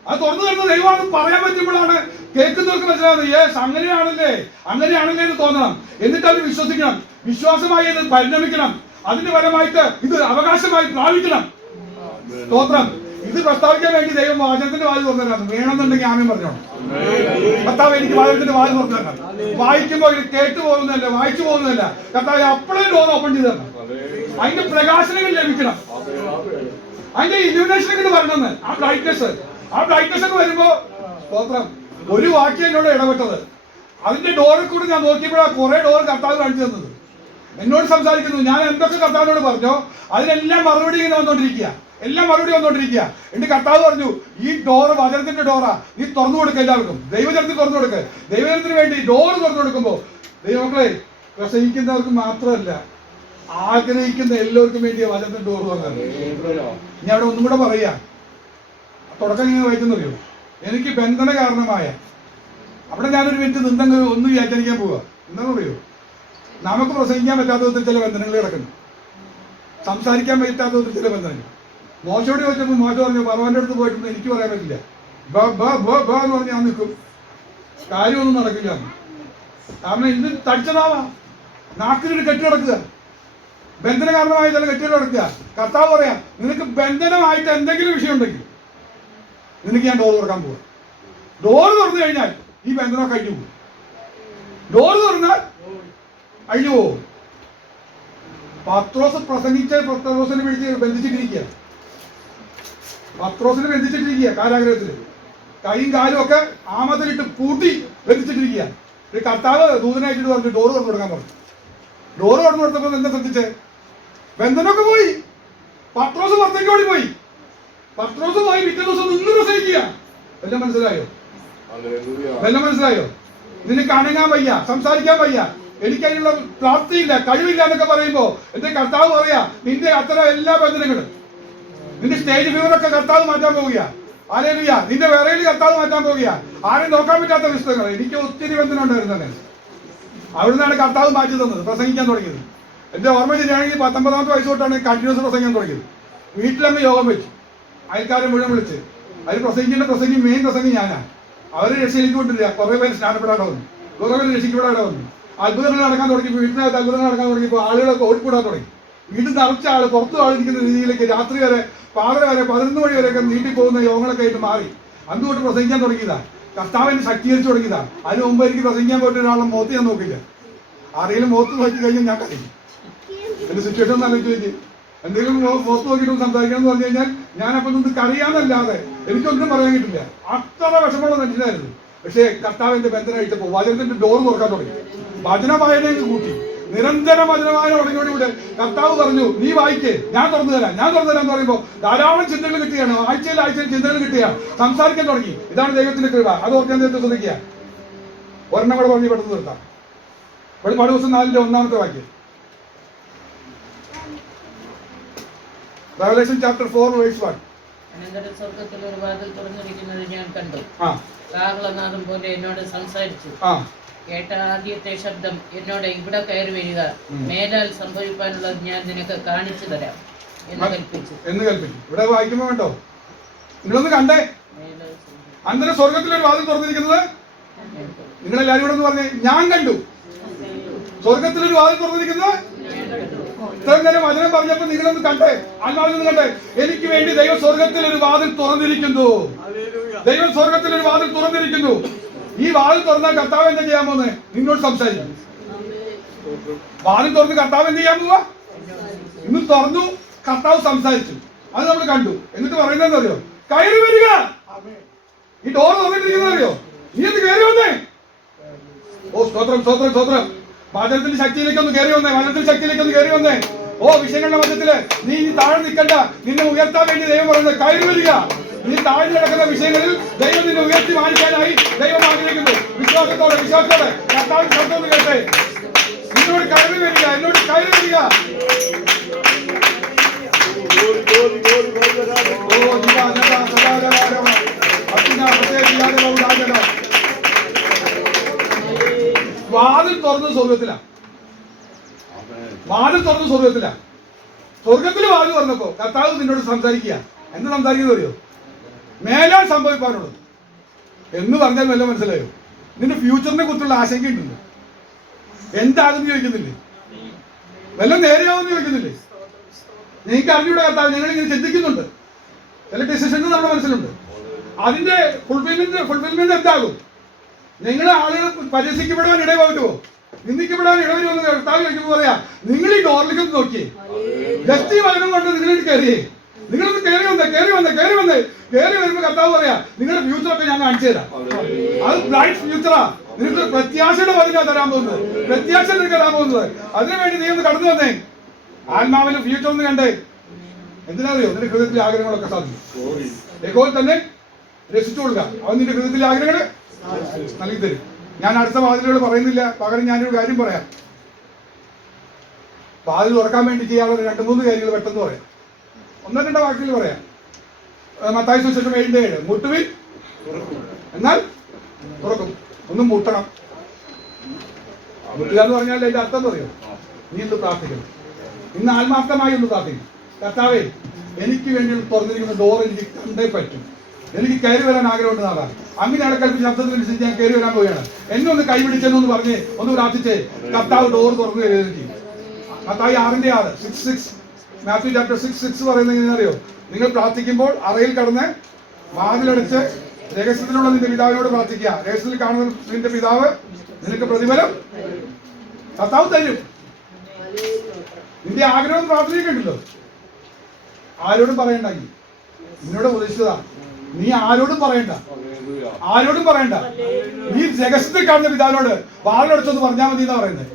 അത് തുറന്നു തരുന്ന ദൈവമാണെന്ന് പറയാൻ പറ്റുമ്പോഴാണ് കേൾക്കുന്നവർക്ക് മനസ്സിലാവുന്നത്. അങ്ങനെയാണല്ലേ എന്ന് തോന്നണം. എന്നിട്ട് അവർ വിശ്വസിക്കണം. വിശ്വാസമായി അത് പരിണമിക്കണം. അതിന്റെ ഫലമായിട്ട് ഇത് അവകാശമായി പ്രാപിക്കണം. സ്തോത്രം. ഇത് പ്രസ്താവിക്കാൻ വേണ്ടി ദൈവം വാചകത്തിന്റെ വാതിൽ തുറന്നു തരാം. വേണമെന്നുണ്ടെങ്കിൽ ആമേൻ പറഞ്ഞോണം. കർത്താവ് എനിക്ക് വാചകത്തിന്റെ വാതിൽ തുറന്നു തരണം. വായിക്കുമ്പോ ഇത് കേട്ടു പോകുന്നതല്ല, വായിച്ചു പോകുന്നതല്ല. കർത്താവ് അപ്പോഴേ ഡോർ ഓപ്പൺ ചെയ്ത് തരണം. അതിന്റെ പ്രകാശനങ്ങൾ ലഭിക്കണം. അതിന്റെ ഇലുമിനേഷനൊക്കെ വരണമെന്ന്. ആ ബ്രൈറ്റ്നസ് ഒക്കെ വരുമ്പോ സ്തോത്രം. ഒരു വാക്യം എന്നോട് ഇടപെട്ടത്, അതിന്റെ ഡോറിൽ കൂടി ഞാൻ നോക്കിയപ്പോഴാണ് കുറെ ഡോർ കർത്താവ് കാണിച്ചു തന്നത്. എന്നോട് സംസാരിക്കുന്നു. ഞാൻ എന്തൊക്കെ കർത്താവിനോട് പറഞ്ഞോ അതിനെല്ലാം മറുപടി ഇങ്ങനെ വന്നോണ്ടിരിക്കുക. എന്നിട്ട് കർത്താവ് പറഞ്ഞു, ഈ ഡോറ് വചനത്തിന്റെ ഡോറാ, നീ തുറന്നു കൊടുക്കുക. എല്ലാവർക്കും ദൈവജനത്തിന് തുറന്നു കൊടുക്കുക. ദൈവജനത്തിന് വേണ്ടി ഡോറ് തുറന്നു കൊടുക്കുമ്പോ ദൈവമക്കളെ പ്രസംഗിക്കുന്നവർക്ക് മാത്രമല്ല, ആഗ്രഹിക്കുന്ന എല്ലാവർക്കും വേണ്ടിയ വചനത്തിന്റെ ഡോറ് തുറന്നത്. ഞാൻ അവിടെ ഒന്നും കൂടെ പറയാ. തുടക്കം ഇങ്ങനെ വായിച്ചെന്നറിയോ? എനിക്ക് ബന്ധന കാരണമായ അവിടെ ഞാനൊരു മിനിറ്റ് നിന്നെങ്കിൽ ഒന്ന് വ്യാഖ്യാനിക്കാൻ പോവുക. എന്താണെന്ന് അറിയോ? നമുക്ക് പ്രസംഗിക്കാൻ പറ്റാത്ത വിധത്തിൽ ചില ബന്ധനങ്ങൾ കിടക്കുന്നു. സംസാരിക്കാൻ പറ്റാത്ത വിധത്തിൽ ചില ബന്ധനങ്ങൾ. മോശയോട് ചോദിച്ചപ്പോൾ മോശ പറഞ്ഞു, ഭഗവാന്റെ അടുത്ത് പോയിട്ടൊന്നും എനിക്ക് പറയാൻ പറ്റില്ല. എന്ന് പറഞ്ഞ് ഞാൻ നിൽക്കും, കാര്യമൊന്നും നടക്കില്ല. കാരണം ഇത് തടിച്ചതാവാ, നാക്കിനൊരു കെട്ടി കിടക്കുക, ബന്ധന കാരണമായ ചില കെട്ടികൾ കിടക്കുക. കർത്താവ് പറയാം, നിനക്ക് ബന്ധനമായിട്ട് എന്തെങ്കിലും വിഷയം ഉണ്ടെങ്കിൽ നിനക്ക് ഞാൻ ഡോർ തുറക്കാൻ പോവാ. ഡോർ തുറന്നു കഴിഞ്ഞാൽ ഈ ബന്ധനം കഴിഞ്ഞു പോകും. ഡോർ തുറന്നാൽ അഴിഞ്ഞു പോകും. പത്രോസ് പ്രസംഗിച്ച് പത്രോസിനെ പിടിച്ച് ബന്ധിച്ചിട്ടിരിക്കുക. കാരാഗ്രഹത്തില് കൈയും കാലും ഒക്കെ ആമത്തിലിട്ട് പൂട്ടി ബന്ധിച്ചിട്ടിരിക്കുക. കർത്താവ് ദൂതനായിട്ട് പറഞ്ഞു ഡോർ തുറന്നു കൊടുക്കാൻ പറഞ്ഞു. ഡോർ തുറന്നു കൊടുത്തപ്പോൾ എന്താ ശ്രദ്ധിച്ചേ? ബന്ധനമൊക്കെ പോയി. പത്രോസ് പുറത്തേക്ക് ഓടി പോയി. പിറ്റേ ദിവസം നിന്ന് പ്രസംഗിക്കുക. എല്ലാം മനസ്സിലായോ? നിനക്ക് അണങ്ങാൻ വയ്യ, സംസാരിക്കാൻ വയ്യ, എനിക്ക് അതിനുള്ള പ്രാപ്തിയില്ല, കഴിവില്ല എന്നൊക്കെ പറയുമ്പോ എന്റെ കർത്താവ് പറയാ, നിന്റെ അത്തരം എല്ലാ ബന്ധനങ്ങളും, നിന്റെ സ്റ്റേജ് ഫീവറൊക്കെ കർത്താവ് മാറ്റാൻ പോവുക. ഹല്ലേലൂയ. നിന്റെ വിറയിൽ കർത്താവ് മാറ്റാൻ പോവുക. ആരും നോക്കാൻ പറ്റാത്ത പുസ്തകങ്ങൾ. എനിക്ക് ഒത്തിരി ബന്ധനം ഉണ്ടായിരുന്നത്. അവിടുന്നാണ് കർത്താവ് മാറ്റി തന്നത്, പ്രസംഗിക്കാൻ തുടങ്ങിയത്. എന്റെ ഓർമ്മ ശരിയാണെങ്കിൽ 19ാമത്തെ വയസ്സ് തൊട്ടാണ് കണ്ടിന്യൂസ് പ്രസംഗിക്കാൻ തുടങ്ങിയത്. വീട്ടിലങ്ങ് യോഗം വെച്ചു, അയൽക്കാരെ മുഴുവൻ വിളിച്ച്. അതിൽ മെയിൻ പ്രസംഗം ഞാനാ. അവര് രക്ഷയിക്കൊണ്ടില്ല. കുറെ പേര് സ്നാനപ്പെടാതെ വന്നു, കുറെ പേര് രക്ഷിക്കപ്പെടാതെ വന്നു. അത്ഭുതങ്ങൾ നടക്കാൻ തുടങ്ങി. വീട്ടിനകത്ത് അത്ഭുതങ്ങൾ നടക്കാൻ തുടങ്ങിയപ്പോൾ ആളുകളൊക്കെ ഓടിക്കൂടാൻ തുടങ്ങി. വീട്ടിൽ നിറച്ച ആള് പുറത്തു ആളിരിക്കുന്ന രീതിയിലേക്ക് രാത്രി വരെ 11 മണി വരെയൊക്കെ നീട്ടിപ്പോകുന്ന യോഗങ്ങളൊക്കെ ആയിട്ട് മാറി. അതുകൊണ്ട് പ്രസംഗിക്കാൻ തുടങ്ങിയതാ. കർത്താവിനെ ശക്തീകരിച്ചു തുടങ്ങിയതാ. അതിന് മുമ്പ് എനിക്ക് പ്രസംഗിക്കാൻ പോയിട്ട് ഒരാളെ മുഖത്ത് ഞാൻ നോക്കില്ല. ആരെങ്കിലും മുഖത്ത് നോക്കി കഴിഞ്ഞാൽ ഞാൻ കഴിയും. എന്റെ സിറ്റുവേഷൻ ഒന്ന് ആലോചിച്ച് നോക്കി. എന്തെങ്കിലും മുഖത്ത് നോക്കിയിട്ട് സംസാരിക്കണം എന്ന് പറഞ്ഞു കഴിഞ്ഞാൽ ഞാനപ്പം നിന്ന് കറിയാന്നല്ലാതെ എനിക്കൊന്നും പറയാൻ കിട്ടില്ല. അത്ര വിഷമമുള്ള മനുഷ്യനായിരുന്നു. പക്ഷേ കർത്താവിന്റെ ബന്ധനം അഴിച്ചപ്പോൾ വചനത്തിന്റെ ഡോർ തുറക്കാൻ തുടങ്ങി. വചന വായനയൊക്കെ കൂട്ടി. നിരന്തരം വചനവായന തുടങ്ങിയോടുകൂടെ കർത്താവ് പറഞ്ഞു, നീ വായിക്കേ, ഞാൻ തുറന്നു തരാം എന്ന് പറയുമ്പോൾ ധാരാളം ചിന്തകൾ കിട്ടുകയാണ്. ആഴ്ചയിൽ ചിന്തകൾ കിട്ടുകയാണ്. സംസാരിക്കാൻ തുടങ്ങി. ഇതാണ് ദൈവത്തിന്റെ കൃപ. അത് ഓർക്കാൻ നേരത്തെ ശ്രദ്ധിക്കുക. ഒരെണ്ണം കൂടെ പറഞ്ഞ് പെട്ടെന്ന് നിർത്താം. വെളിപ്പാട് ദിവസം 4-ന്റെ 1-ാമത്തെ വാക്യം. Revelation chapter 4 verse 1. അനന്തരം സ്വർഗ്ഗത്തിൽ ഒരു വാതിൽ തുറന്നിരിക്കുന്നത് ഞാൻ കണ്ടു. കാഹളനാദം പോലെ എന്നോട് സംസാരിച്ചു. കേട്ട ആദ്യത്തെ ശബ്ദം എന്നോട്, ഇവിടെ കയറി വരിക, മേലാൽ സംഭവിക്കാനുള്ളത് ഞാൻ നിനക്ക് കാണിച്ചു തരാം എന്ന് കൽപ്പിച്ചു. ഇവിടെ വായിക്കുമ്പോ കേട്ടോ, നിങ്ങളൊന്ന് കണ്ടേ. അനന്തരം സ്വർഗത്തിലൊരു വാതിൽ തുറന്നിരിക്കുന്നത് നിങ്ങളെല്ലാരും ഇവിടെ ഒന്ന് പറഞ്ഞേ, ഞാൻ കണ്ടു. സ്വർഗത്തിലൊരു വാതിൽ തുറന്നിരിക്കുന്നത് ഇത്രയും നേരം വചനം പറഞ്ഞപ്പോ നിങ്ങളൊന്ന് കണ്ടേ, ആത്മാവിലൊന്ന് കണ്ടേ. എനിക്ക് വേണ്ടി ദൈവം സ്വർഗത്തിൽ ഒരു വാതിൽ തുറന്നിരിക്കുന്നു. ഈ വാതിൽ തുറന്നാൽ കർത്താവ് എന്താ ചെയ്യാൻ പോകുന്നത്? നിന്നോട് സംസാരിക്കും. വാതിൽ തുറന്ന് കർത്താവ് എന്ത് ചെയ്യാൻ പോവാ? ഇന്ന് തുറന്നു, കർത്താവ് സംസാരിച്ചു. അത് നമ്മൾ കണ്ടു. എന്നിട്ട് പറയുന്നതെന്ന് അറിയോ? കയറി വരിക. ഈ ഡോർ തുറന്നിട്ടിരിക്കുന്നറിയോ? നീ ഒന്ന് കയറി വന്നേ. ഓ സ്തോത്രം. വചനത്തിന്റെ ശക്തിയിലേക്ക് ഒന്ന് കയറി വന്നേ. ഓ വിഷയങ്ങളുടെ മധ്യത്തില് നീ താഴെ നിൽക്കണ്ട. നിന്നെ ഉയർത്താൻ വേണ്ടി ദൈവം പറയുന്നത് കയറി വരിക. നീ താഴ്ന്നു കിടക്കുന്ന വിഷയങ്ങളിൽ ദൈവം നിന്നെ ഉയർത്തി മാനിക്കാനായി ദൈവം ആഗ്രഹിക്കുന്നു. വിശ്വാസത്തോടെ കർത്താവിന്റെ ശബ്ദം കേട്ടെ. എന്നോട് കയറി വരിക, എന്നോട് കയറി വരിക. വാതിൽ തുറന്ന് സ്വർഗത്തില, വാതിൽ തുറന്ന് സ്വർഗത്തില. സ്വർഗത്തിൽ വാതിൽ തുറന്നപ്പോ കർത്താവ് നിന്നോട് സംസാരിക്കുക. എന്ത് സംസാരിക്കുന്നത് അറിയോ? മേലാൽ സംഭവിക്കാനുള്ളത് എന്ന് പറഞ്ഞാൽ വല്ല മനസ്സിലായോ? നിന്റെ ഫ്യൂച്ചറിനെ കുറിച്ചുള്ള ആശങ്കയുണ്ടല്ലോ. എന്താകും ചോദിക്കുന്നില്ലേ? വല്ലതും നേരെയാവുമെന്ന് ചോദിക്കുന്നില്ലേ? നിങ്ങൾക്ക് അറിഞ്ഞൂടെ കർത്താവ് ഞങ്ങൾ ഇങ്ങനെ ചിന്തിക്കുന്നുണ്ട്. ചില ഡിസിഷൻസ് നമ്മുടെ മനസ്സിലുണ്ട്. അതിന്റെ ഫുൾഫിൽമെന്റ് എന്താകും? നിങ്ങൾ ആളുകൾ പരിഹസിക്കപ്പെടാൻ ഇടവരുമോ, നിന്ദിക്കപ്പെടാൻ ഇടവരുമെന്ന് കർത്താവ് ചോദിക്കുമ്പോൾ പറയാ, നിങ്ങൾ ഈ ഡോറിലേക്ക് ഒന്ന് നോക്കിയേ. ജസ്റ്റ് ഈ വചനം കൊണ്ട് നിങ്ങളിട്ട് കയറിയേ. നിങ്ങളൊന്ന് കയറി വരുമ്പോ കർത്താവ് പറയാ, നിങ്ങളുടെ ഫ്യൂച്ചറൊക്കെ ഞാൻ കാണിച്ചു തരാം. അത് ബ്രൈറ്റ് ഫ്യൂച്ചറാ. നിങ്ങൾക്ക് പ്രത്യാശയുടെ വചന തരാൻ പോകുന്നത്, പ്രത്യാശ നിനക്ക് തരാൻ പോകുന്നത്. അതിനുവേണ്ടി നീ ഒന്ന് കടന്നു വന്നേ. ആത്മാവിന്റെ ഫ്യൂച്ചർ ഒന്ന് കണ്ടേ. എന്തിനറിയോ? നിന്റെ ഹൃദയത്തിലെ ആഗ്രഹങ്ങളൊക്കെ സാധിക്കും. യഹോവ തന്നെ രക്ഷിച്ചു കൊടുക്കുക. അവൻ നിന്റെ ഹൃദയത്തിലെ ആഗ്രഹങ്ങൾ നൽകി തരും. ഞാൻ അടുത്ത വാതിലുകൾ പറയുന്നില്ല, പകരം ഞാനൊരു കാര്യം പറയാം. വാതിൽ തുറക്കാൻ വേണ്ടി ചെയ്യാനുള്ള 2-3 കാര്യങ്ങൾ പെട്ടെന്ന് പറയാം. 1-2 വാക്കുകൾ പറയാം. മത്തായി സുവിശേഷം 7:7, മുട്ടുവിൻ എന്നാൽ തുറക്കും. ഒന്ന് മുട്ടണം. മുട്ടുക എന്ന് പറഞ്ഞാൽ അതിന്റെ അർത്ഥം പറയോ? നീ ഒന്ന് പ്രാർത്ഥിക്കണം. ഇന്ന് ആത്മാർത്ഥമായി ഒന്ന് പ്രാർത്ഥിക്കും. കർത്താവേ, എനിക്ക് വേണ്ടി തുറന്നിരിക്കുന്ന ഡോർ എനിക്ക് കണ്ടേ പറ്റും. എനിക്ക് കയറി വരാൻ ആഗ്രഹമുണ്ട് നാളെ. അങ്ങനെ അടക്കൽപ്പിച്ച് ശബ്ദത്തിനനുസരിച്ച് ഞാൻ കയറി വരാൻ പോവുകയാണ്. എന്നെ ഒന്ന് കൈപിടിച്ചെന്നൊന്ന് പറഞ്ഞ് ഒന്ന് പ്രാർത്ഥിച്ചേ. കർത്താവ് ഡോർ തുറന്നു കയറി. മത്തായി 6:6, 6:6, മാത്യു ചാപ്റ്റർ 6:6 പറയുന്നത് എങ്ങനെയാണെന്നറിയോ? നിങ്ങൾ പ്രാർത്ഥിക്കുമ്പോൾ അറയിൽ കടന്ന് വാതിലടച്ച് രഹസ്യത്തിലുള്ള നിന്റെ പിതാവിനോട് പ്രാർത്ഥിക്കുക. രഹസ്യത്തിൽ കാണുന്ന നിന്റെ പിതാവ് നിനക്ക് പ്രതിഫലം കർത്താവ് തരും. നിന്റെ ആഗ്രഹം പ്രാർത്ഥനയ്ക്കുണ്ടല്ലോ. ആരോടും പറയണ്ടെങ്കിൽ നിന്നോട് ഉപദേശിച്ചതാ. നീ ആരോടും പറയണ്ട, ആരോടും പറയണ്ട. നീ രഹസ്യത്തിൽ കാണുന്ന പിതാവിനോട് വാതിലടച്ചൊന്ന് പറഞ്ഞാൽ മതി എന്നാ പറയുന്നത്.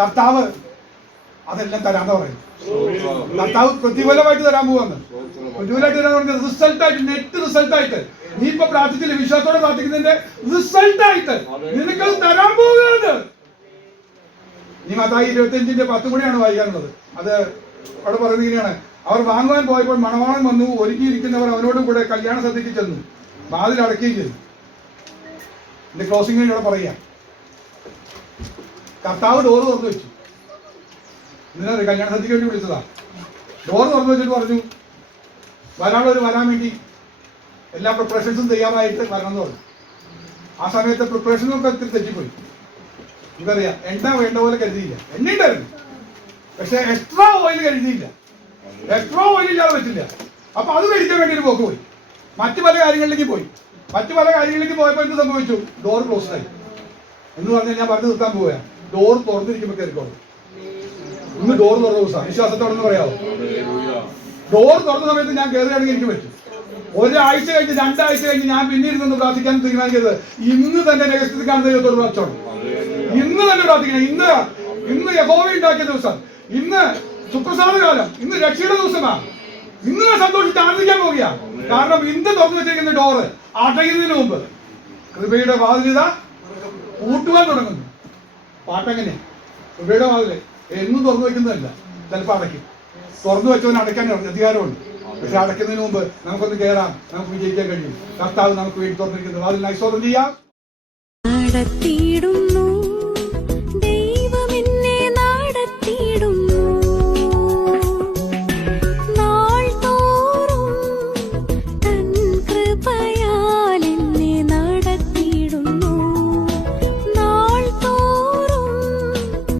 കർത്താവ് അതെല്ലാം തരാന്ന് പറയുന്നത്. കർത്താവ് പ്രതിഫലമായിട്ട് തരാൻ പോവാന്ന്. പ്രതിഫലമായിട്ട് തരാൻ പറഞ്ഞ റിസൾട്ടായിട്ട്, നെറ്റ് റിസൾട്ടായിട്ട്. നീ ഇപ്പൊ പ്രാർത്ഥിച്ചില്ല, വിശ്വാസത്തോടെ പ്രാർത്ഥിക്കുന്നതിന്റെ റിസൾട്ടായിട്ട് നിനക്കത് തരാൻ പോവുകയാണ്. നീ മത്തായി 25:10 കൂടിയാണ് വായിക്കാനുള്ളത്. അത് അവിടെ പറയുന്നത് ഇങ്ങനെയാണ്: അവർ വാങ്ങുവാൻ പോയപ്പോൾ മണവാളൻ വന്നു, ഒരുക്കിയിരിക്കുന്നവർ അവനോടും കൂടെ കല്യാണ സദ്യക്ക് ചെന്നു, വാതിൽ അടയ്ക്കുകയും ചെയ്തു. എന്റെ ക്ലോസിംഗ് ഇവിടെ പറയാ, കർത്താവ് ഡോറ് തുറന്നു വെച്ചു. എന്തിനാ? കല്യാണ സദ്യക്ക് വേണ്ടി വിളിച്ചതാ. ഡോറ് തുറന്നു വെച്ചിട്ട് പറഞ്ഞു, വരാനുള്ളവർ വരാൻ വേണ്ടി എല്ലാ പ്രിപ്പറേഷൻസും തയ്യാറായിട്ട് വരണം എന്ന് പറഞ്ഞു. ആ സമയത്ത് പ്രിപ്പറേഷനൊക്കെ തെറ്റിപ്പോയി. ഇവറിയാം, എണ്ണ വേണ്ട പോലെ കരുതിയില്ല. എണ്ണ ഉണ്ടായിരുന്നു, പക്ഷെ എക്സ്ട്രാ ഓയിൽ കരുതിയില്ല. എക്സ്ട്രാ ഓയിൽ ഇല്ലാതെ പറ്റില്ല. അപ്പൊ അത് മേടിക്കാൻ വേണ്ടി ഒരു പോക്ക് പോയി. മറ്റു പല കാര്യങ്ങളിലേക്ക് പോയി. മറ്റു പല കാര്യങ്ങളിലേക്ക് പോയപ്പോൾ എന്ത് സംഭവിച്ചു? ഡോർ ക്ലോസ് ആയി. എന്ന് പറഞ്ഞാൽ ഞാൻ പറഞ്ഞു നിർത്താൻ പോവുക. ഡോർ തുറന്നിരിക്കുമ്പോൾ കയറിക്കോളൂ. ഇന്ന് ഡോർ തുറന്ന ദിവസം വിശ്വാസത്തോടെന്ന് പറയാമോ? ഡോർ തുറന്ന സമയത്ത് ഞാൻ കയറുകയാണെങ്കിൽ എനിക്ക് പറ്റും. 1 ആഴ്ച കഴിഞ്ഞ് 2 ആഴ്ച കഴിഞ്ഞ് ഞാൻ പിന്നീട് നിന്ന് പ്രാർത്ഥിക്കാൻ തീരുമാനിക്കരുത്. ഇന്ന് തന്നെ രഹസ്യത്തിൽ കാണുന്ന ദൈവത്തോട് പ്രാർത്ഥിച്ചോളൂ. ഇന്ന് തന്നെ പ്രാർത്ഥിക്കണം. ഇന്ന് യഹോവ ഉണ്ടാക്കിയ ദിവസം, ഇന്ന് സുപ്രസാദ കാലം, ഇന്ന് രക്ഷയുടെ ദിവസമാണ്. ഇന്ന് ഞാൻ സന്തോഷിച്ച് ആനന്ദിക്കാൻ പോവുക. കാരണം ഇന്ന് തുറന്നു വെച്ചിരിക്കുന്ന ഡോറ് അടയുന്നതിന് മുമ്പ് കൃപയുടെ വാതിലിത കൂട്ടുവാൻ തുടങ്ങുന്നു. പാട്ടെങ്ങനെ? കൃപയുടെ വാതില് എന്നും തുറന്നു വെക്കുന്നതല്ല, ചിലപ്പോൾ അടയ്ക്കും. തുറന്നു വെച്ചവന് അടയ്ക്കാൻ അധികാരമുണ്ട്. പക്ഷെ അടയ്ക്കുന്നതിന് മുമ്പ് നമുക്കൊന്ന് കയറാം, നമുക്ക് വിജയിക്കാൻ കഴിയും. കർത്താവ് നമുക്ക് വേണ്ടി തുറന്നിരിക്കുന്നത് വാതിൽ സ്തോത്രം ചെയ്യാം.